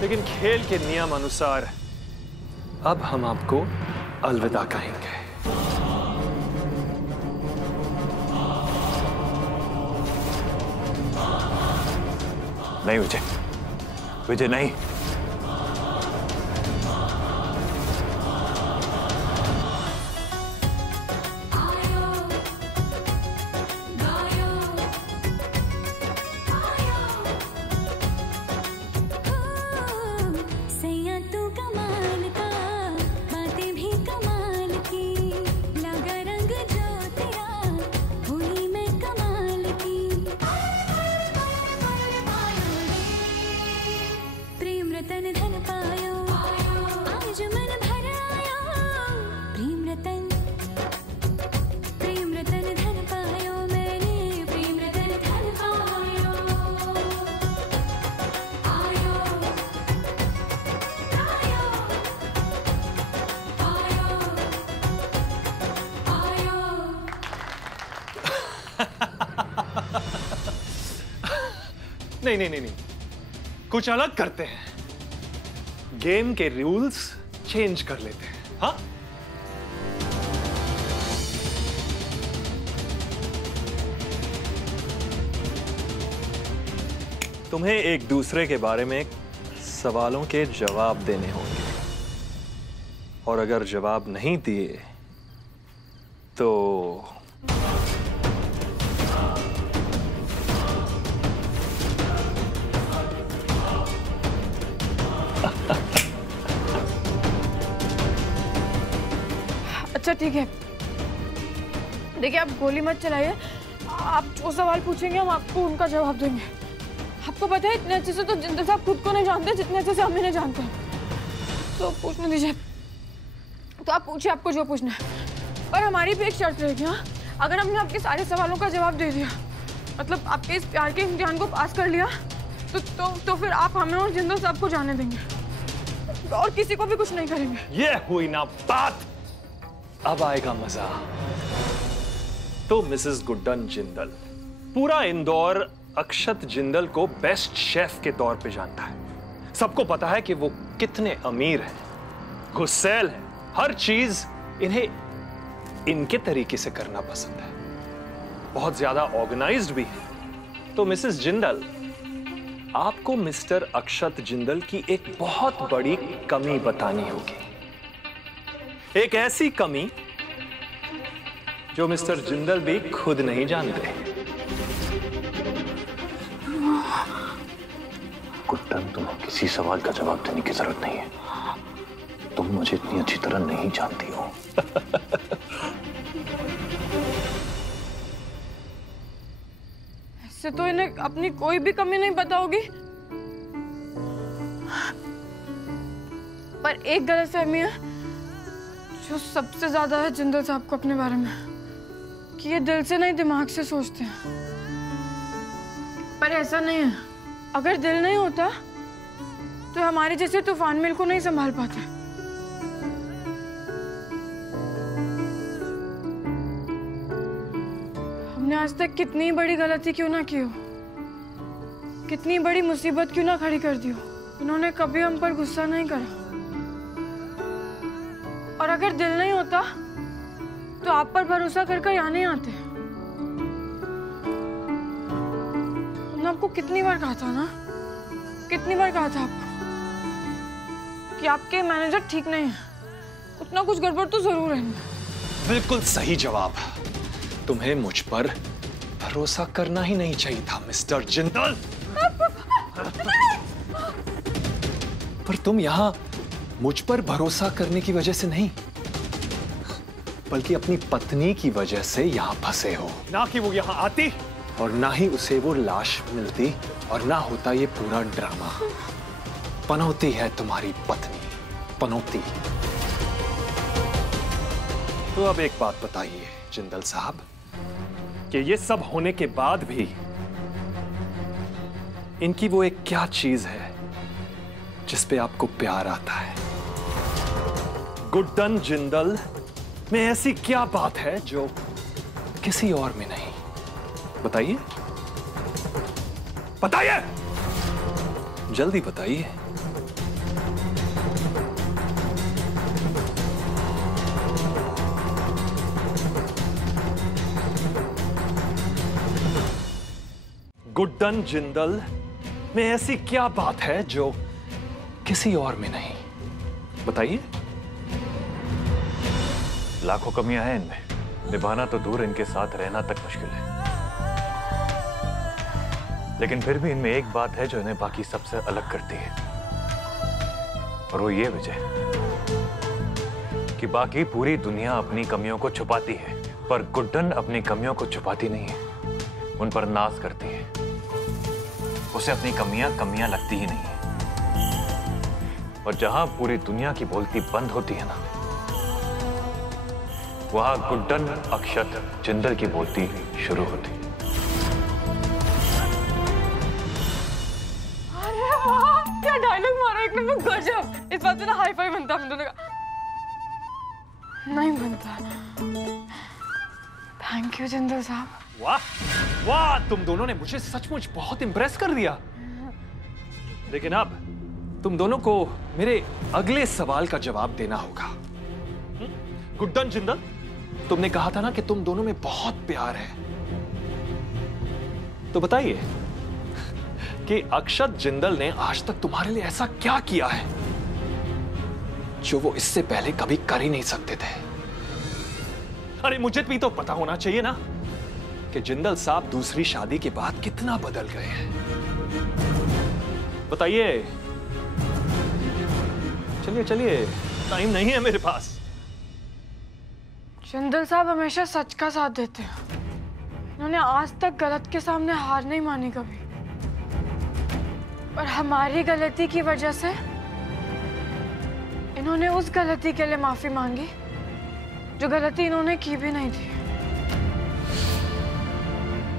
लेकिन खेल के नियम अनुसार अब हम आपको अलविदा कहेंगे। नहीं विजय नहीं। रतन धन पायो आज मन भर आयो प्रेम रतन धन पायो मैंने प्रेम रतन धन पायो आयो आयो आयो नहीं, कुछ अलग करते हैं। गेम के रूल्स चेंज कर लेते हैं। हाँ, तुम्हें एक दूसरे के बारे में सवालों के जवाब देने होंगे, और अगर जवाब नहीं दिए तो अच्छा ठीक है, देखिए आप गोली मत चलाइए। आप जो सवाल पूछेंगे हम आपको उनका जवाब देंगे। आपको पता है इतने अच्छे से तो जिंदल साहब खुद को नहीं जानते जितने अच्छे से हम इन्हें जानते हैं। तो पूछने दीजिए, तो आप पूछिए आपको जो पूछना है। और हमारी भी एक शर्त रहेगी। हाँ, अगर हमने आपके सारे सवालों का जवाब दे दिया, मतलब आपके इस प्यार के इम्तिहान को पास कर लिया, तो फिर आप हमें और जिंदल साहब को जाने देंगे और किसी को भी कुछ नहीं करेंगे। ये हुई ना बात। अब आएगा मजा। तो मिसेस गुड्डन जिंदल, पूरा इंदौर अक्षत जिंदल को बेस्ट शेफ के तौर पे जानता है। सबको पता है कि वो कितने अमीर हैं, गुस्सैल हैं, हर चीज इन्हें इनके तरीके से करना पसंद है, बहुत ज्यादा ऑर्गेनाइज्ड भी है। तो मिसेस जिंदल, आपको मिस्टर अक्षत जिंदल की एक बहुत बड़ी कमी बतानी होगी। एक ऐसी कमी जो मिस्टर जिंदल भी खुद नहीं जानते। गुड्डन, तुम्हें किसी सवाल का जवाब देने की जरूरत नहीं है। तुम मुझे इतनी अच्छी तरह नहीं जानती हो। ऐसे तो इन्हें अपनी कोई भी कमी नहीं पता होगी, पर एक गलतफहमी है जो सबसे ज्यादा है जिंदल साहब को अपने बारे में, कि ये दिल से नहीं दिमाग से सोचते हैं। पर ऐसा नहीं है, अगर दिल नहीं होता तो हमारे जैसे तूफान मिल को नहीं संभाल पाते। हमने आज तक कितनी बड़ी गलती क्यों ना की हो, कितनी बड़ी मुसीबत क्यों ना खड़ी कर दी हो, इन्होंने कभी हम पर गुस्सा नहीं करा। और अगर दिल नहीं होता तो आप पर भरोसा कर यहाँ नहीं आते। हमने आपको कितनी बार कहा था ना, कितनी बार कहा था आपको कि आपके मैनेजर ठीक नहीं है, कुछ ना कुछ गड़बड़ तो जरूर है। बिल्कुल सही जवाब। तुम्हें मुझ पर भरोसा करना ही नहीं चाहिए था मिस्टर जिंदल। पर तुम यहाँ मुझ पर भरोसा करने की वजह से नहीं, बल्कि अपनी पत्नी की वजह से यहाँ फंसे हो। ना कि वो यहाँ आती और ना ही उसे वो लाश मिलती, और ना होता ये पूरा ड्रामा। पनौती है तुम्हारी पत्नी, पनौती। तो अब एक बात बताइए जिंदल साहब, कि ये सब होने के बाद भी इनकी वो एक क्या चीज है जिस पे आपको प्यार आता है? गुड्डन जिंदल में ऐसी क्या बात है जो किसी और में नहीं? बताइए, बताइए, जल्दी बताइए। गुड्डन जिंदल में ऐसी क्या बात है जो किसी और में नहीं? बताइए। लाखों कमियां हैं इनमें, निभाना तो दूर, इनके साथ रहना तक मुश्किल है। लेकिन फिर भी इनमें एक बात है जो इन्हें बाकी सबसे अलग करती है, और वो ये वजह कि बाकी पूरी दुनिया अपनी कमियों को छुपाती है, पर गुड्डन अपनी कमियों को छुपाती नहीं है, उन पर नाज करती है। उसे अपनी कमियां लगती ही नहीं है। और जहां पूरी दुनिया की बोलती बंद होती है ना, वहां गुड्डन अक्षत जिंदल की बोलती शुरू होती। अरे वाह, क्या डायलॉग मारा, एक नंबर गजब। इस बात पे ना हाई फाई बनता हम दोनों का। नहीं बनता। थैंक यू जिंदल साहब। वाह वाह, तुम दोनों ने मुझे सचमुच बहुत इंप्रेस कर दिया। लेकिन अब तुम दोनों को मेरे अगले सवाल का जवाब देना होगा। गुड्डन जिंदल, तुमने कहा था ना कि तुम दोनों में बहुत प्यार है, तो बताइए कि अक्षत जिंदल ने आज तक तुम्हारे लिए ऐसा क्या किया है जो वो इससे पहले कभी कर ही नहीं सकते थे। अरे मुझे भी तो पता होना चाहिए ना कि जिंदल साहब दूसरी शादी के बाद कितना बदल गए हैं। बताइए। चलिए चलिए, टाइम नहीं है मेरे पास। जिंदल साहब हमेशा सच का साथ देते हैं। उन्होंने आज तक गलत के सामने हार नहीं मानी कभी, और हमारी गलती की वजह से इन्होंने उस गलती के लिए माफी मांगी जो गलती इन्होंने की भी नहीं थी।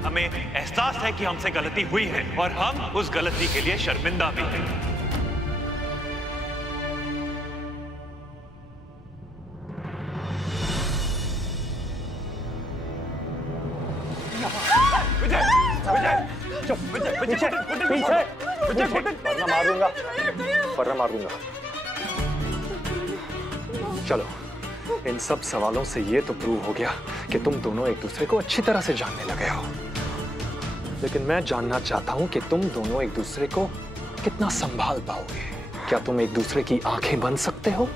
हमें एहसास है कि हमसे गलती हुई है और हम उस गलती के लिए शर्मिंदा भी हैं। विजय, विजय, चुप, विजय, पीछे, पीछे, वरना मारूंगा, वरना मारूंगा। चलो, इन सब सवालों से ये तो प्रूव हो गया कि तुम दोनों एक दूसरे को अच्छी तरह से जानने लगे हो। लेकिन मैं जानना चाहता हूं कि तुम दोनों एक दूसरे को कितना संभाल पाओगे। क्या तुम एक दूसरे की आंखें बन सकते हो?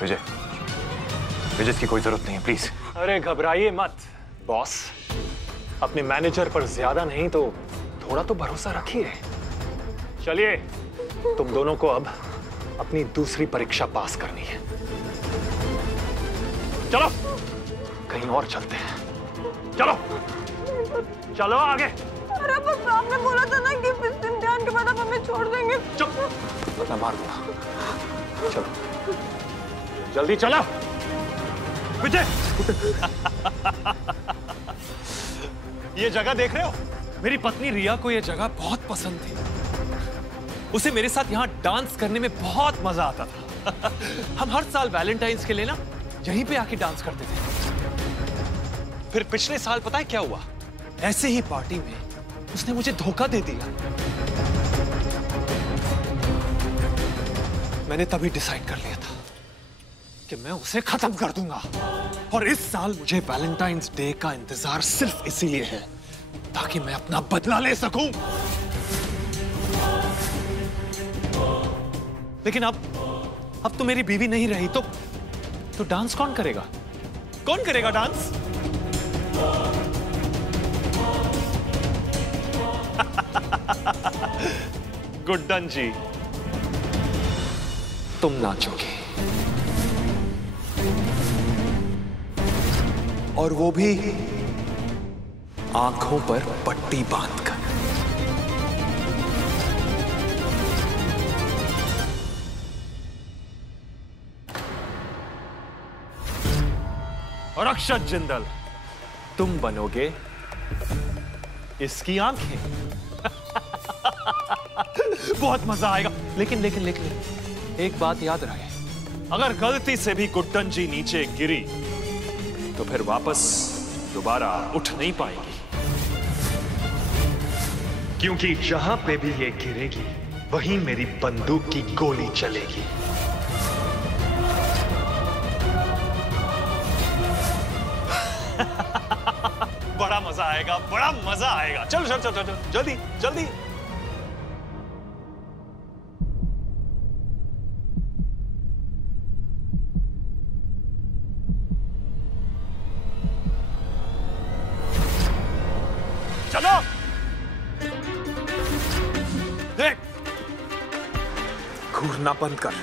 विजय, विजय की कोई जरूरत नहीं है, प्लीज। अरे घबराइए मत बॉस, अपने मैनेजर पर ज्यादा नहीं तो थोड़ा तो भरोसा रखिए। चलिए, तुम दोनों को अब अपनी दूसरी परीक्षा पास करनी है। चलो कहीं और चलते हैं। चलो चलो आगे। अरे पर आपने बोला था ना कि इस इम्तिहान के बाद आप हमें छोड़ देंगे। चुप, वरना मार दूंगा। चलो जल्दी चलो। विजय, ये जगह देख रहे हो? मेरी पत्नी रिया को ये जगह बहुत पसंद थी। उसे मेरे साथ यहाँ डांस करने में बहुत मजा आता था। हम हर साल वैलेंटाइंस के लिए ना यहीं पे आके डांस करते थे। फिर पिछले साल पता है क्या हुआ? ऐसे ही पार्टी में उसने मुझे धोखा दे दिया। मैंने तभी डिसाइड कर लिया था कि मैं उसे खत्म कर दूंगा। और इस साल मुझे वैलेंटाइंस डे का इंतजार सिर्फ इसीलिए है ताकि मैं अपना बदला ले सकूं। लेकिन अब तो मेरी बीवी नहीं रही, तो डांस कौन करेगा? कौन करेगा डांस? गुड्डन जी, तुम नाचोगे, और वो भी आंखों पर पट्टी बांधकर। और अक्षत जिंदल, तुम बनोगे इसकी आंखें। बहुत मजा आएगा। लेकिन एक बात याद रहे, अगर गलती से भी गुड्डन जी नीचे गिरी तो फिर वापस दोबारा उठ नहीं पाएगी, क्योंकि जहां पे भी ये गिरेगी वहीं मेरी बंदूक की गोली चलेगी। बड़ा मजा आएगा, बड़ा मजा आएगा। चलो चलो चलो चलो, जल्दी जल्दी। चलो देख, घूरना बंद कर।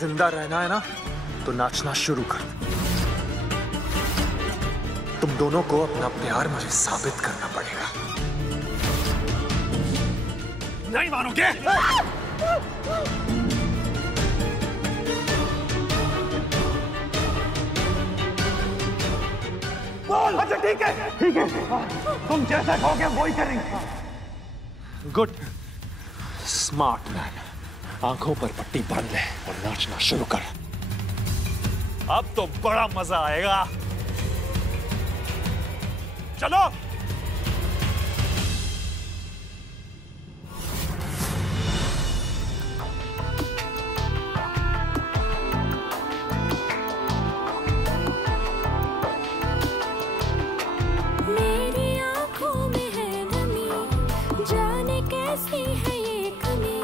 जिंदा रहना है ना तो नाचना शुरू कर। तुम दोनों को अपना प्यार मुझे साबित करना पड़ेगा। नहीं मानोगे? बोल। अच्छा ठीक है, ठीक है, तुम जैसा कहोगे वही करेंगे। Good, smart man. आंखों पर पट्टी बांध ले और नाचना शुरू कर। अब तो बड़ा मजा आएगा। चलो। मेरी आंखों में है नमी, जाने कैसी है ये कमी।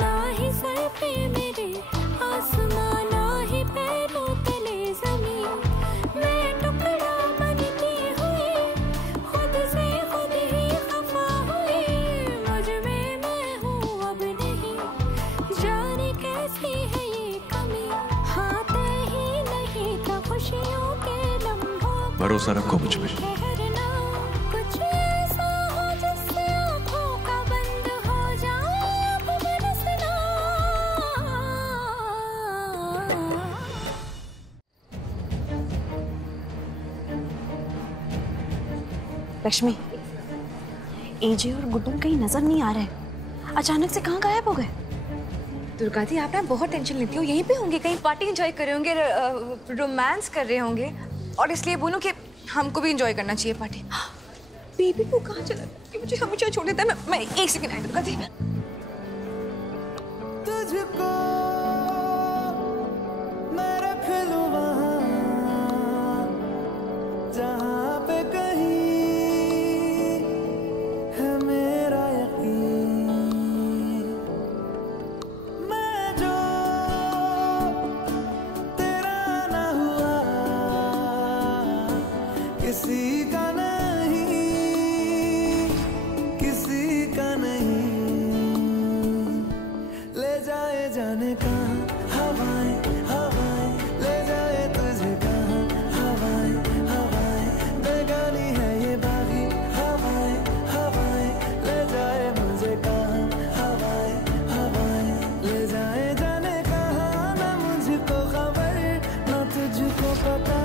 ना ही सर पे मेरे आसमां, ना ही पैरों तले जमीन। मैं टुकड़ा बनती हुई, खुद से खुद ही खफा हुई। मुझ में मैं हूँ अब नहीं, जाने कैसी है ये कमी। हाथ ही नहीं था खुशियों के लम्हों, भरोसा रखो मुझ पे। कुछ ऐसा हो जिससे आँखों का बंद हो जाए अब बरसना। लक्ष्मी, एजे और गुड्डू कहीं नजर नहीं आ रहे। अचानक से कहाँ गायब हो गए? दुर्गा दी, आप ना बहुत टेंशन लेती हो। यहीं पे होंगे, कहीं पार्टी एंजॉय कर रहे होंगे, रोमांस कर रहे होंगे, और इसलिए बोलूं कि हमको भी एंजॉय करना चाहिए पार्टी। बेबी वो कहाँ चला गया? मुझे हमेशा छोड़ देता है। मैं एक सेकंड आई दुर्गा दी। तुझको मैं रख लूं वहाँ, जहाँ पे कहीं है मेरा यकीन। मैं जो तेरा ना हुआ, किसी का नहीं, किसी का नहीं। ले जाए जाने कहाँ हवाएं, हवाएं, ले जाए तुझे कहाँ हवाएं, हवाएं। बेगानी है ये बागी हवाएं, हवाएं, ले जाए मुझे कहाँ हवाएं, हवाएं। ले जाए जाने कहाँ, ना मुझको खबर ना तुझको पता।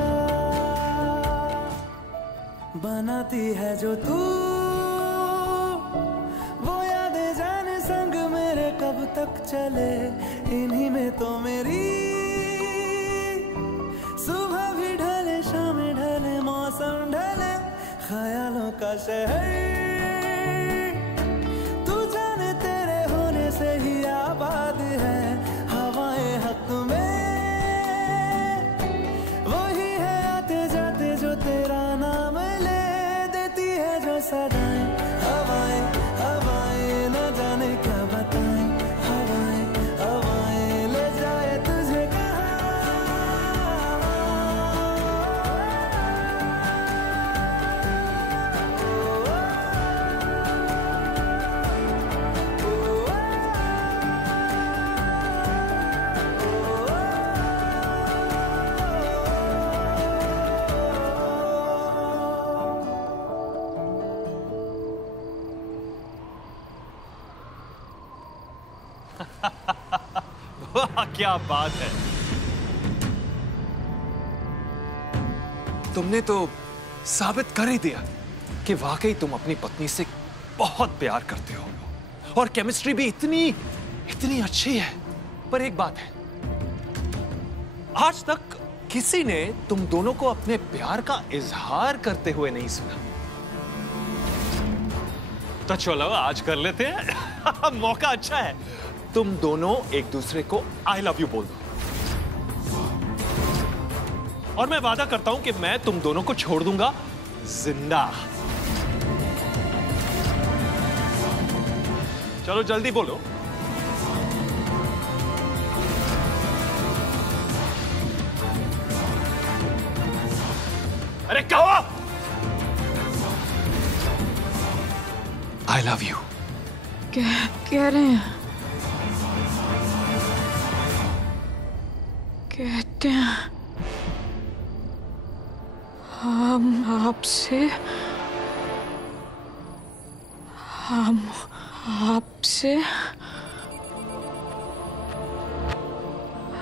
बनाती है जो तू वो यादें जाने संग मेरे कब तक चले। इन्हीं में तो मेरी सुबह भी ढले, शाम ढले, मौसम ढले, ख्यालों का शहर। तू जाने तेरे होने से ही आबाद है हवाएं हक में। वही है आते जाते जो तेरा नाम ले देती है जो सदाएं। हवाएं, हवाएं, न जाने क्या बताएं। हवाएं, हवाएं, ले जाए तुझे वाह क्या बात है। तुमने तो साबित कर ही दिया कि वाकई तुम अपनी पत्नी से बहुत प्यार करते हो, और केमिस्ट्री भी इतनी इतनी अच्छी है। पर एक बात है, आज तक किसी ने तुम दोनों को अपने प्यार का इजहार करते हुए नहीं सुना। तो चलो आज कर लेते हैं। मौका अच्छा है। तुम दोनों एक दूसरे को आई लव यू बोल दो, और मैं वादा करता हूं कि मैं तुम दोनों को छोड़ दूंगा जिंदा। चलो जल्दी बोलो। अरे कहो। I love you. कह रहे हैं, कहते हैं हम आपसे हम आपसे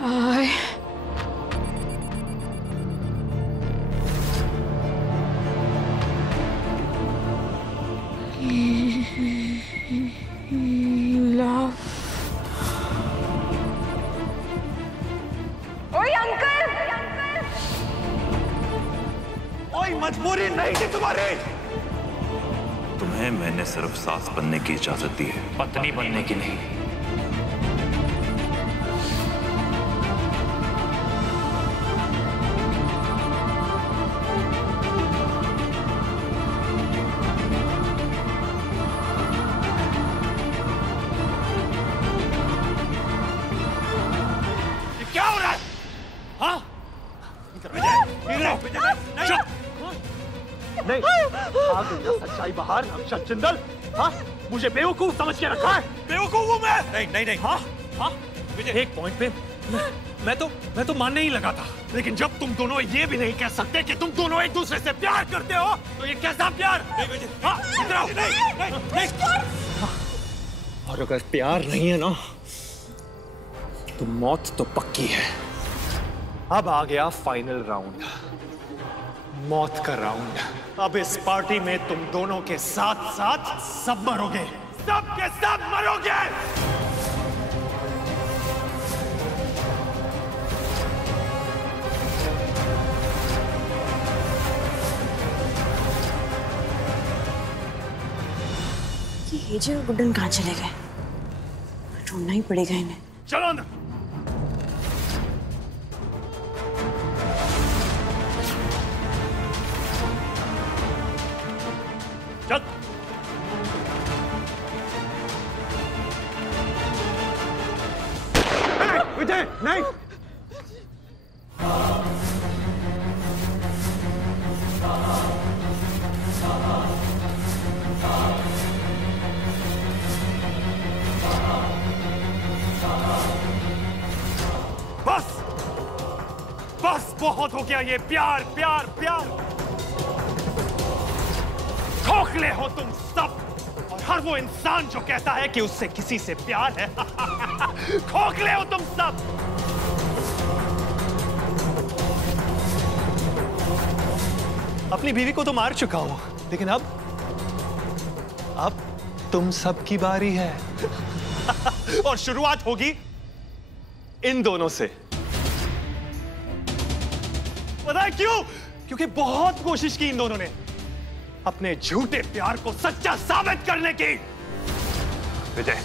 I love. ओए अंकल! कोई मजबूरी नहीं थी तुम्हारी। तुम्हें मैंने सिर्फ सास बनने की इजाजत दी है, पत्नी बनने की नहीं। क्या हो रहा है? हाँ? नहीं, आ गई ना सच्चाई बाहर। अक्षत जिंदल, हाँ? मुझे बेवकूफ समझ के रखा है? बेवकूफ हूँ मैं? नहीं। हाँ? हाँ? एक पॉइंट पे मैं तो मानने ही लगा था, लेकिन जब तुम दोनों ये भी नहीं कह सकते कि तुम दोनों एक दूसरे से प्यार करते हो, तो ये कैसा प्यार? हाँ? इधर आओ। नहीं। और अगर प्यार नहीं है ना, तो मौत तो पक्की है। अब आ गया फाइनल राउंड, मौत का राउंड। अब इस पार्टी में तुम दोनों के साथ साथ सब मरोगे, सब के सब मरोगे। ये एजे और गुड्डन कहाँ चले गए? ढूंढना ही पड़ेगा इन्हें। चलो अंदर। चल। विजय नहीं। बस बहुत हो गया ये प्यार प्यार प्यार। खोखले हो तुम सब, और हर वो इंसान जो कहता है कि उससे किसी से प्यार है। खोखले हो तुम सब। अपनी बीवी को तो मार चुका हूं, लेकिन अब तुम सब की बारी है। और शुरुआत होगी इन दोनों से। पता है क्यों? क्योंकि बहुत कोशिश की इन दोनों ने अपने झूठे प्यार को सच्चा साबित करने की। विजय।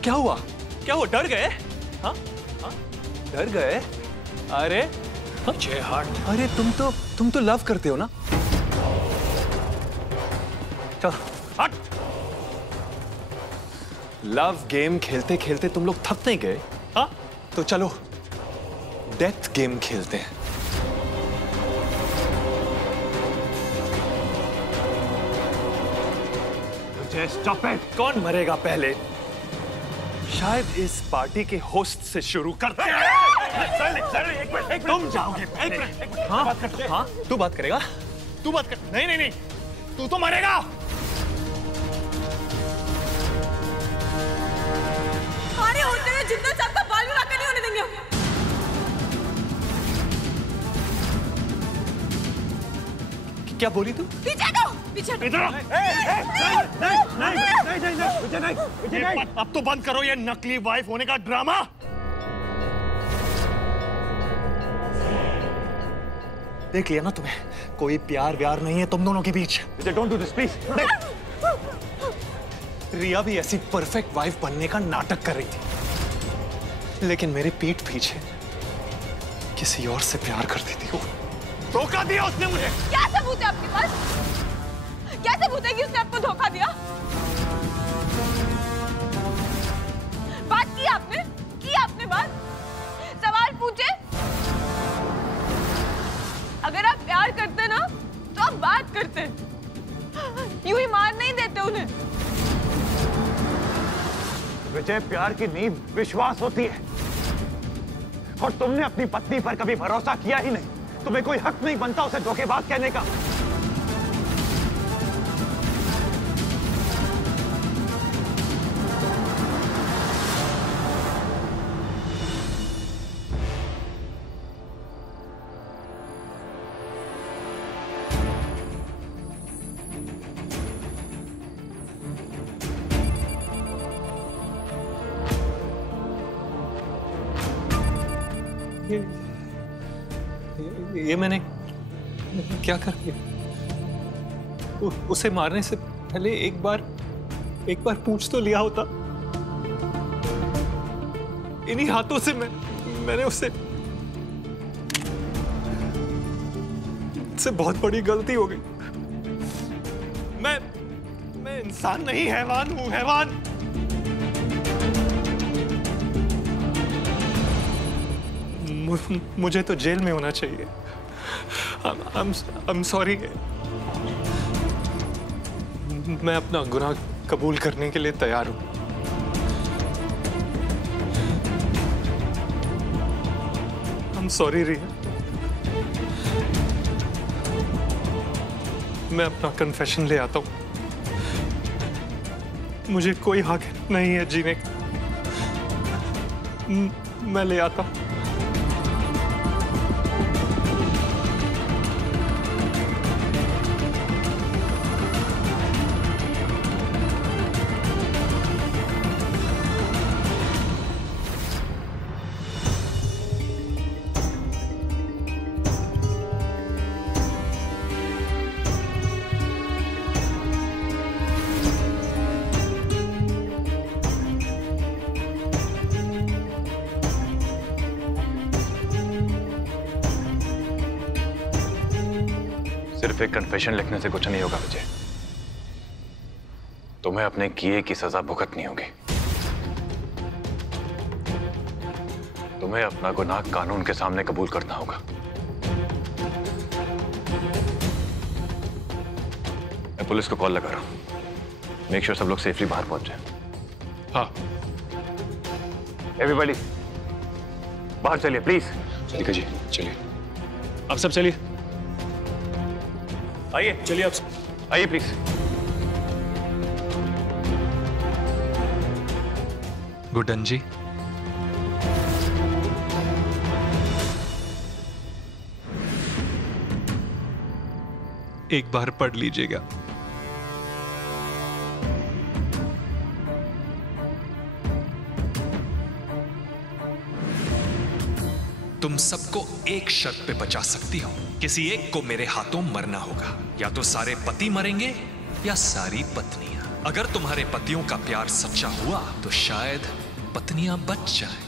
क्या हुआ? क्या हुआ? डर गए? हाँ? डर गए? अरे जय हार्ट, अरे तुम तो लव करते हो ना? चल हट। लव गेम खेलते खेलते तुम लोग थक नहीं गए? हाँ? तो चलो डेथ गेम खेलते हैं। Stop it. कौन मरेगा पहले? शायद इस पार्टी के होस्ट से शुरू करते हैं। तुम जाओगे पहले। हाँ? हाँ? तू बात करेगा? तू बात कर। नहीं, तू तो मरेगा। अरे होते हुए जिंदल साहब का बाल भी नहीं होने देंगे। क्या बोली तू? पीछे दो, पीछे दो। इधर नहीं। अब तो बंद करो ये नकली वाइफ होने का ड्रामा। देख लिया ना तुम्हें, कोई प्यार व्यार नहीं है तुम दोनों के बीच। Don't do this please. Riya भी ऐसी परफेक्ट वाइफ बनने का नाटक कर रही थी, लेकिन मेरे पीठ पीछे किसी और से प्यार करती थी वो। धोखा दिया उसने मुझे। क्या सबूत है आपके पास? क्या सबूत है कि उसने आपको धोखा दिया? बात की आपने बात? सवाल पूछे? अगर आप प्यार करते ना तो आप बात करते, यूं ही मार नहीं देते उन्हें। विजय, प्यार की नींव विश्वास होती है, और तुमने अपनी पत्नी पर कभी भरोसा किया ही नहीं। तुम्हें कोई हक नहीं बनता उसे धोखेबाज कहने का। ये मैंने क्या कर दिया? उसे मारने से पहले एक बार पूछ तो लिया होता। इन्हीं हाथों से मैंने उससे बहुत बड़ी गलती हो गई। मैं इंसान नहीं, हैवान हूं, हैवान। मुझे तो जेल में होना चाहिए। I'm sorry। मैं अपना गुनाह कबूल करने के लिए तैयार हूं। I'm sorry रिया। मैं अपना कन्फेशन ले आता हूं। मुझे कोई हक नहीं है जीने का। मैं ले आता हूं। सिर्फ एक कन्फेशन लिखने से कुछ नहीं होगा विजय। तुम्हें अपने किए की सजा भुगतनी होगी। तुम्हें अपना गुनाह कानून के सामने कबूल करना होगा। मैं पुलिस को कॉल लगा रहा हूं। मेक श्योर सब लोग सेफली बाहर पहुंच जाए। हाँ। एवरीबॉडी बाहर चलिए प्लीज। ठीक है जी, चलिए। आप सब चलिए। आइए, चलिए आप आइए प्लीज। गुड्डन जी, एक बार पढ़ लीजिएगा। तुम सबको एक शर्त पे बचा सकती हो। किसी एक को मेरे हाथों मरना होगा। या तो सारे पति मरेंगे या सारी पत्नियां। अगर तुम्हारे पतियों का प्यार सच्चा हुआ तो शायद पत्नियां बच जाएं।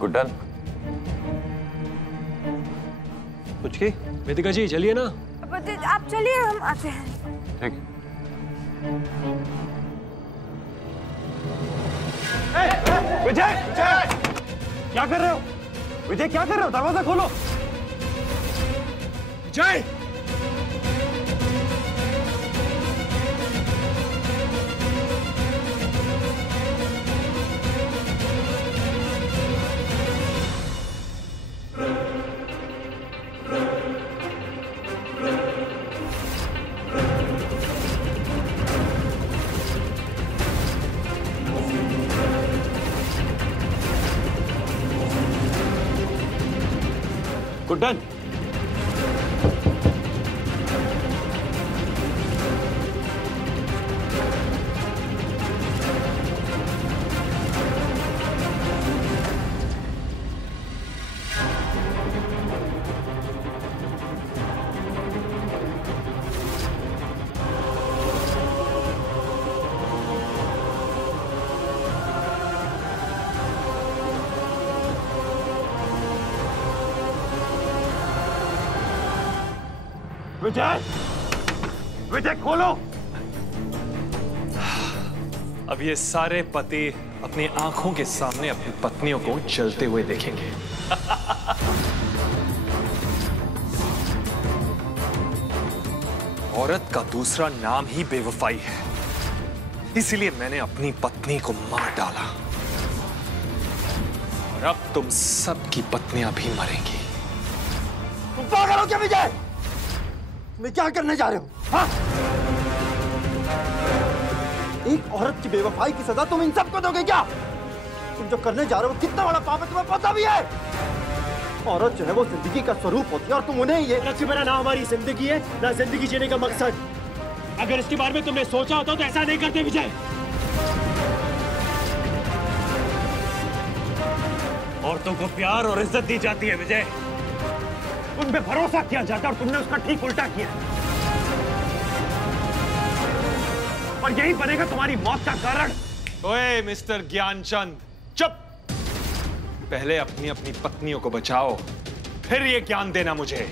गुड्डन, कुछ की वेदिका जी, चलिए ना। आप चलिए, हम आते हैं। ठीक। विजय, क्या कर रहे हो? विजय, क्या कर रहे हो? दरवाजा खोलो। विजय, गुड्डन, विजय, विजय खोलो। अब ये सारे पति अपनी आंखों के सामने अपनी पत्नियों को जलते हुए देखेंगे। औरत का दूसरा नाम ही बेवफाई है। इसीलिए मैंने अपनी पत्नी को मार डाला और अब तुम सबकी पत्नियां भी मरेंगी। तुम पागल हो क्या विजय? मैं क्या करने जा रहे हो? हाँ? एक औरत की बेवफाई की सजा तुम इन सबको दोगे क्या? तुम जो करने जा रहे हो कितना बड़ा पाप है तुम्हें पता भी है? औरत जो है वो जिंदगी का स्वरूप होती है और तुम उन्हें ये लक्ष्मीपरा ना हमारी जिंदगी है ना जिंदगी जीने का मकसद। अगर इसके बारे में तुमने सोचा होता तो ऐसा नहीं करते विजय। औरतों को प्यार और इज्जत दी जाती है विजय, उन पे भरोसा किया जाता है और तुमने उसका ठीक उल्टा किया और यही बनेगा तुम्हारी मौत का कारण। ओए मिस्टर ज्ञानचंद, चुप। पहले अपनी अपनी पत्नियों को बचाओ, फिर ये ज्ञान देना मुझे।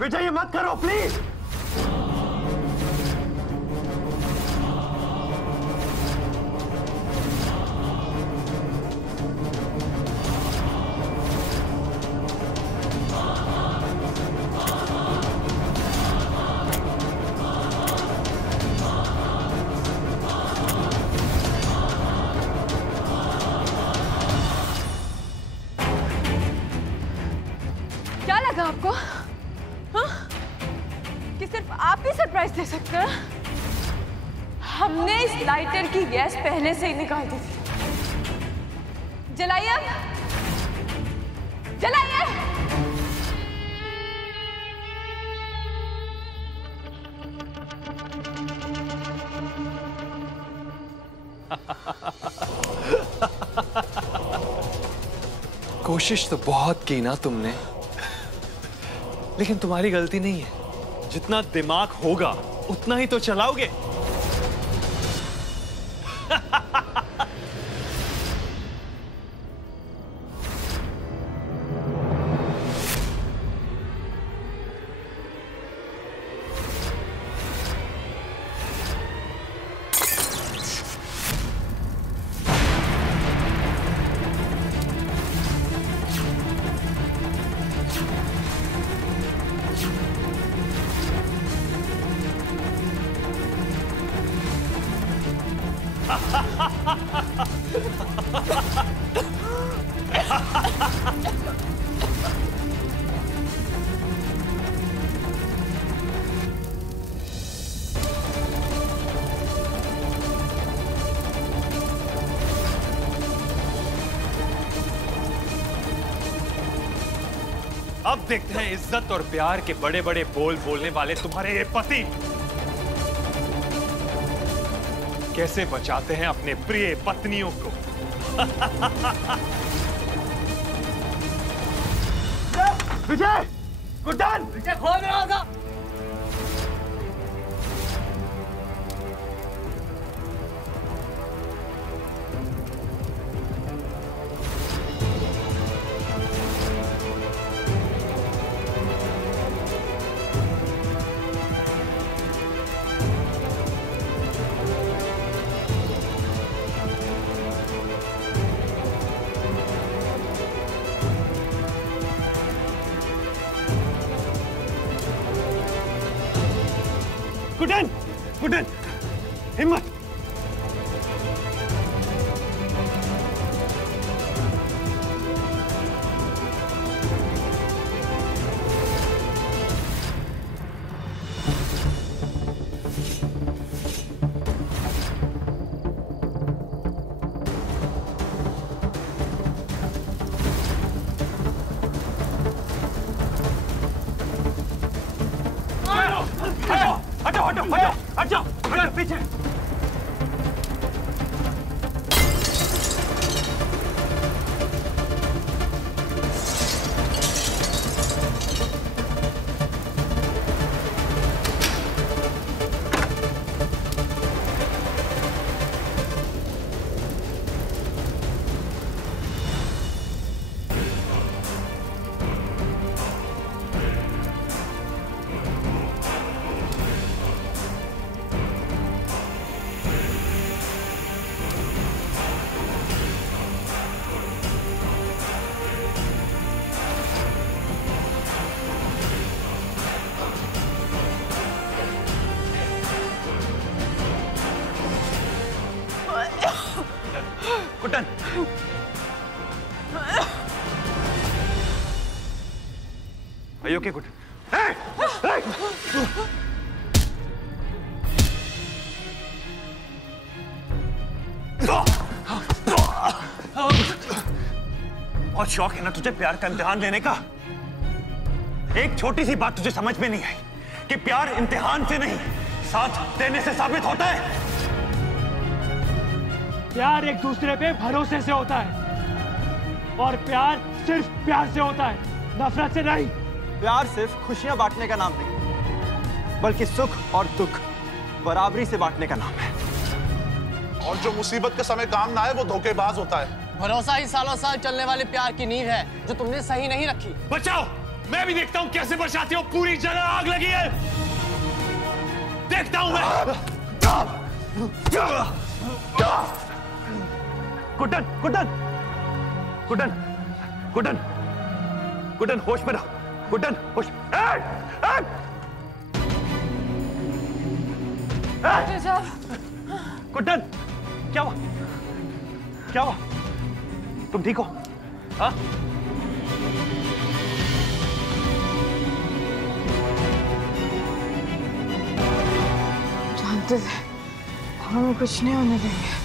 विजय ये मत करो प्लीज। क्या लगा आपको? कि सिर्फ आप ही सरप्राइज दे सकते हैं? हमने इस लाइटर की गैस पहले से ही निकाल दी थी। जलाइए, जलाइए। कोशिश तो बहुत की ना तुमने, लेकिन तुम्हारी गलती नहीं है। जितना दिमाग होगा उतना ही तो चलाओगे। अब देखते हैं इज्जत और प्यार के बड़े बड़े बोल बोलने वाले तुम्हारे ये पति कैसे बचाते हैं अपने प्रिय पत्नियों को। विजय, गुड्डन, विजय खोल दरवाजा। गुडन, गुडन, हिम्मत। हटो हटो हटो हटो हटो पीछे। Are you okay, good? बहुत शौक है ना तुझे प्यार का इम्तिहान लेने का। एक छोटी सी बात तुझे समझ में नहीं आई कि प्यार इम्तिहान से नहीं, साथ देने से साबित होता है। प्यार एक दूसरे पे भरोसे से होता है और प्यार सिर्फ प्यार से होता है, नफरत से नहीं। प्यार सिर्फ खुशियां बांटने का नाम नहीं, बल्कि सुख और दुख बराबरी से बांटने का नाम है। और जो मुसीबत के समय काम ना आए वो धोखेबाज होता है। भरोसा ही सालों साल चलने वाले प्यार की नींव है जो तुमने सही नहीं रखी। बचाओ, मैं भी देखता हूं कैसे बचाते हो। पूरी जगह आग लगी है, देखता हूं मैं। गुड्डन, गुड्डन, गुड्डन, गुड्डन, गुड्डन होश में रहो। गुड्डन होश। गुड्डन, क्या हुआ? क्या हुआ? तुम ठीक हो? हाँ? जानते थे हमें कुछ नहीं होने देंगे।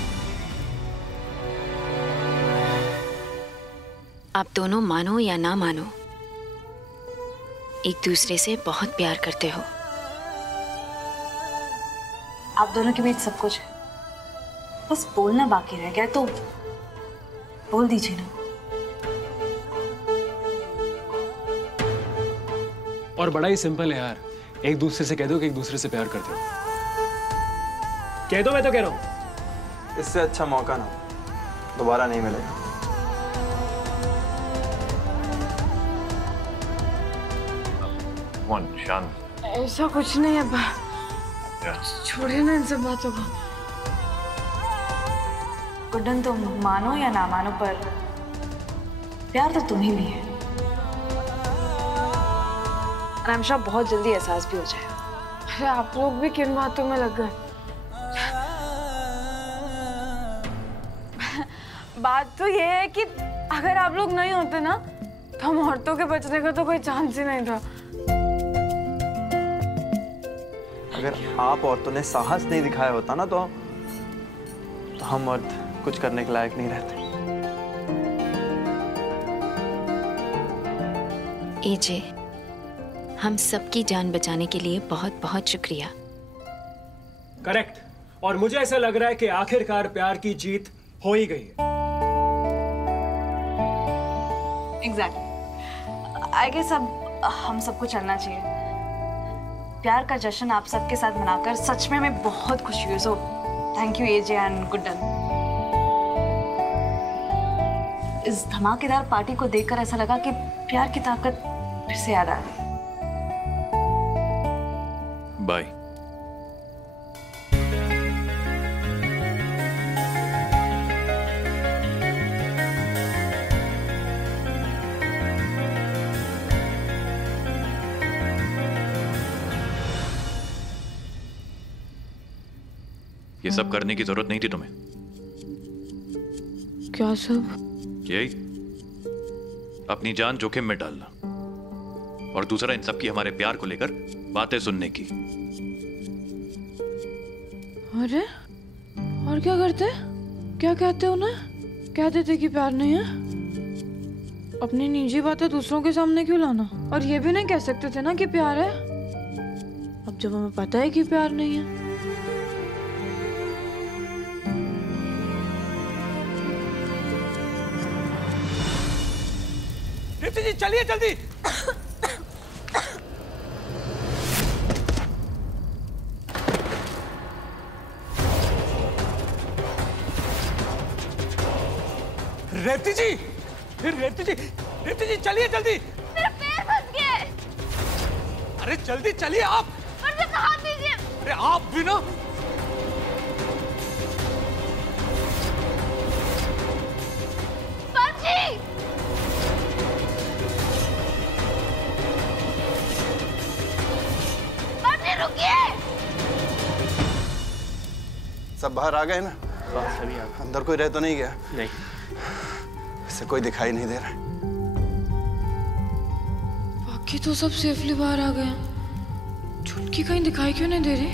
आप दोनों मानो या ना मानो, एक दूसरे से बहुत प्यार करते हो। आप दोनों के बीच सब कुछ है, बस बोलना बाकी रह गया, तो बोल दीजिए ना। और बड़ा ही सिंपल है यार, एक दूसरे से कह दो कि एक दूसरे से प्यार करते हो। कह दो, मैं तो कह रहा हूं। इससे अच्छा मौका ना दोबारा नहीं मिलेगा। शांत। ऐसा कुछ नहीं है, छोड़िए ना इन सब बातों को। गुड्डन, तुम मानो या ना मानो, पर प्यार तो तुम्हें भी है। रामशा बहुत जल्दी एहसास भी हो जाएगा। अरे आप लोग भी किन बातों में लग गए? बात तो ये है कि अगर आप लोग नहीं होते ना तो हम औरतों के बचने का तो कोई चांस ही नहीं था। अगर आप औरतों ने साहस नहीं दिखाया होता ना तो हम मर्द कुछ करने के लायक नहीं रहते। एजे, हम सबकी जान बचाने के लिए बहुत बहुत शुक्रिया। करेक्ट। और मुझे ऐसा लग रहा है कि आखिरकार प्यार की जीत हो ही गई है। एग्जैक्टली। आई गेस अब हम सबको चलना चाहिए। प्यार का जश्न आप सबके साथ मनाकर सच में मैं बहुत खुशी हुई। So thank you AJ and Guddan. इस धमाकेदार पार्टी को देखकर ऐसा लगा कि प्यार की ताकत फिर से याद आ गई। बाय। ये सब करने की जरूरत नहीं थी तुम्हें। क्या सब? यही अपनी जान जोखिम में डालना, और दूसरा इन सब की हमारे प्यार को लेकर बातें सुनने की। अरे और क्या करते? क्या कहते हो ना? कहते थे कि प्यार नहीं है। अपनी निजी बातें दूसरों के सामने क्यों लाना? और ये भी नहीं कह सकते थे ना कि प्यार है। अब जब हमें पता है कि प्यार नहीं है। जी चलिए जल्दी। रेवती जी, रेवती जी, रेवती जी चलिए जल्दी। मेरा पैर फंस गया है। अरे जल्दी चलिए आप। मुझे हाथ दीजिए। अरे आप भी ना। सब बाहर आ गए ना? बस अभी अंदर कोई रह तो नहीं गया? नहीं। इसे कोई दिखाई नहीं दे रहा। बाकी तो सब सेफली बाहर आ गए। छुटकी कहीं दिखाई क्यों नहीं दे रही?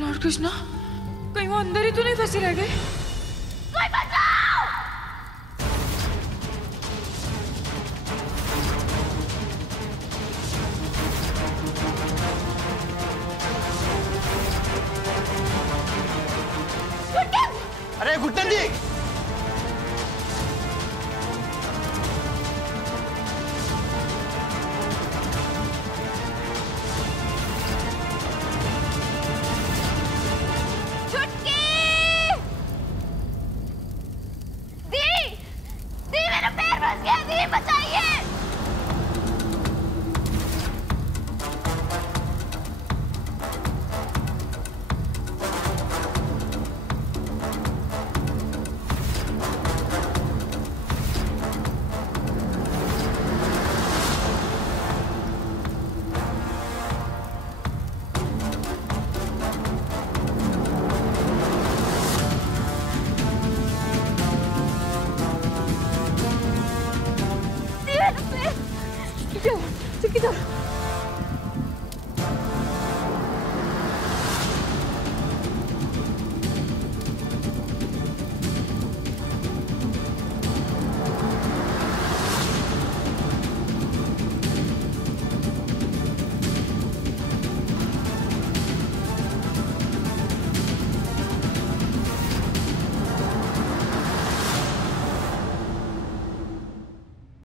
लॉर्ड कृष्णा, कहीं वो अंदर ही तो नहीं फंसी रह गई? कोई बचाओ! अरे गुड्डन जी, चुटकी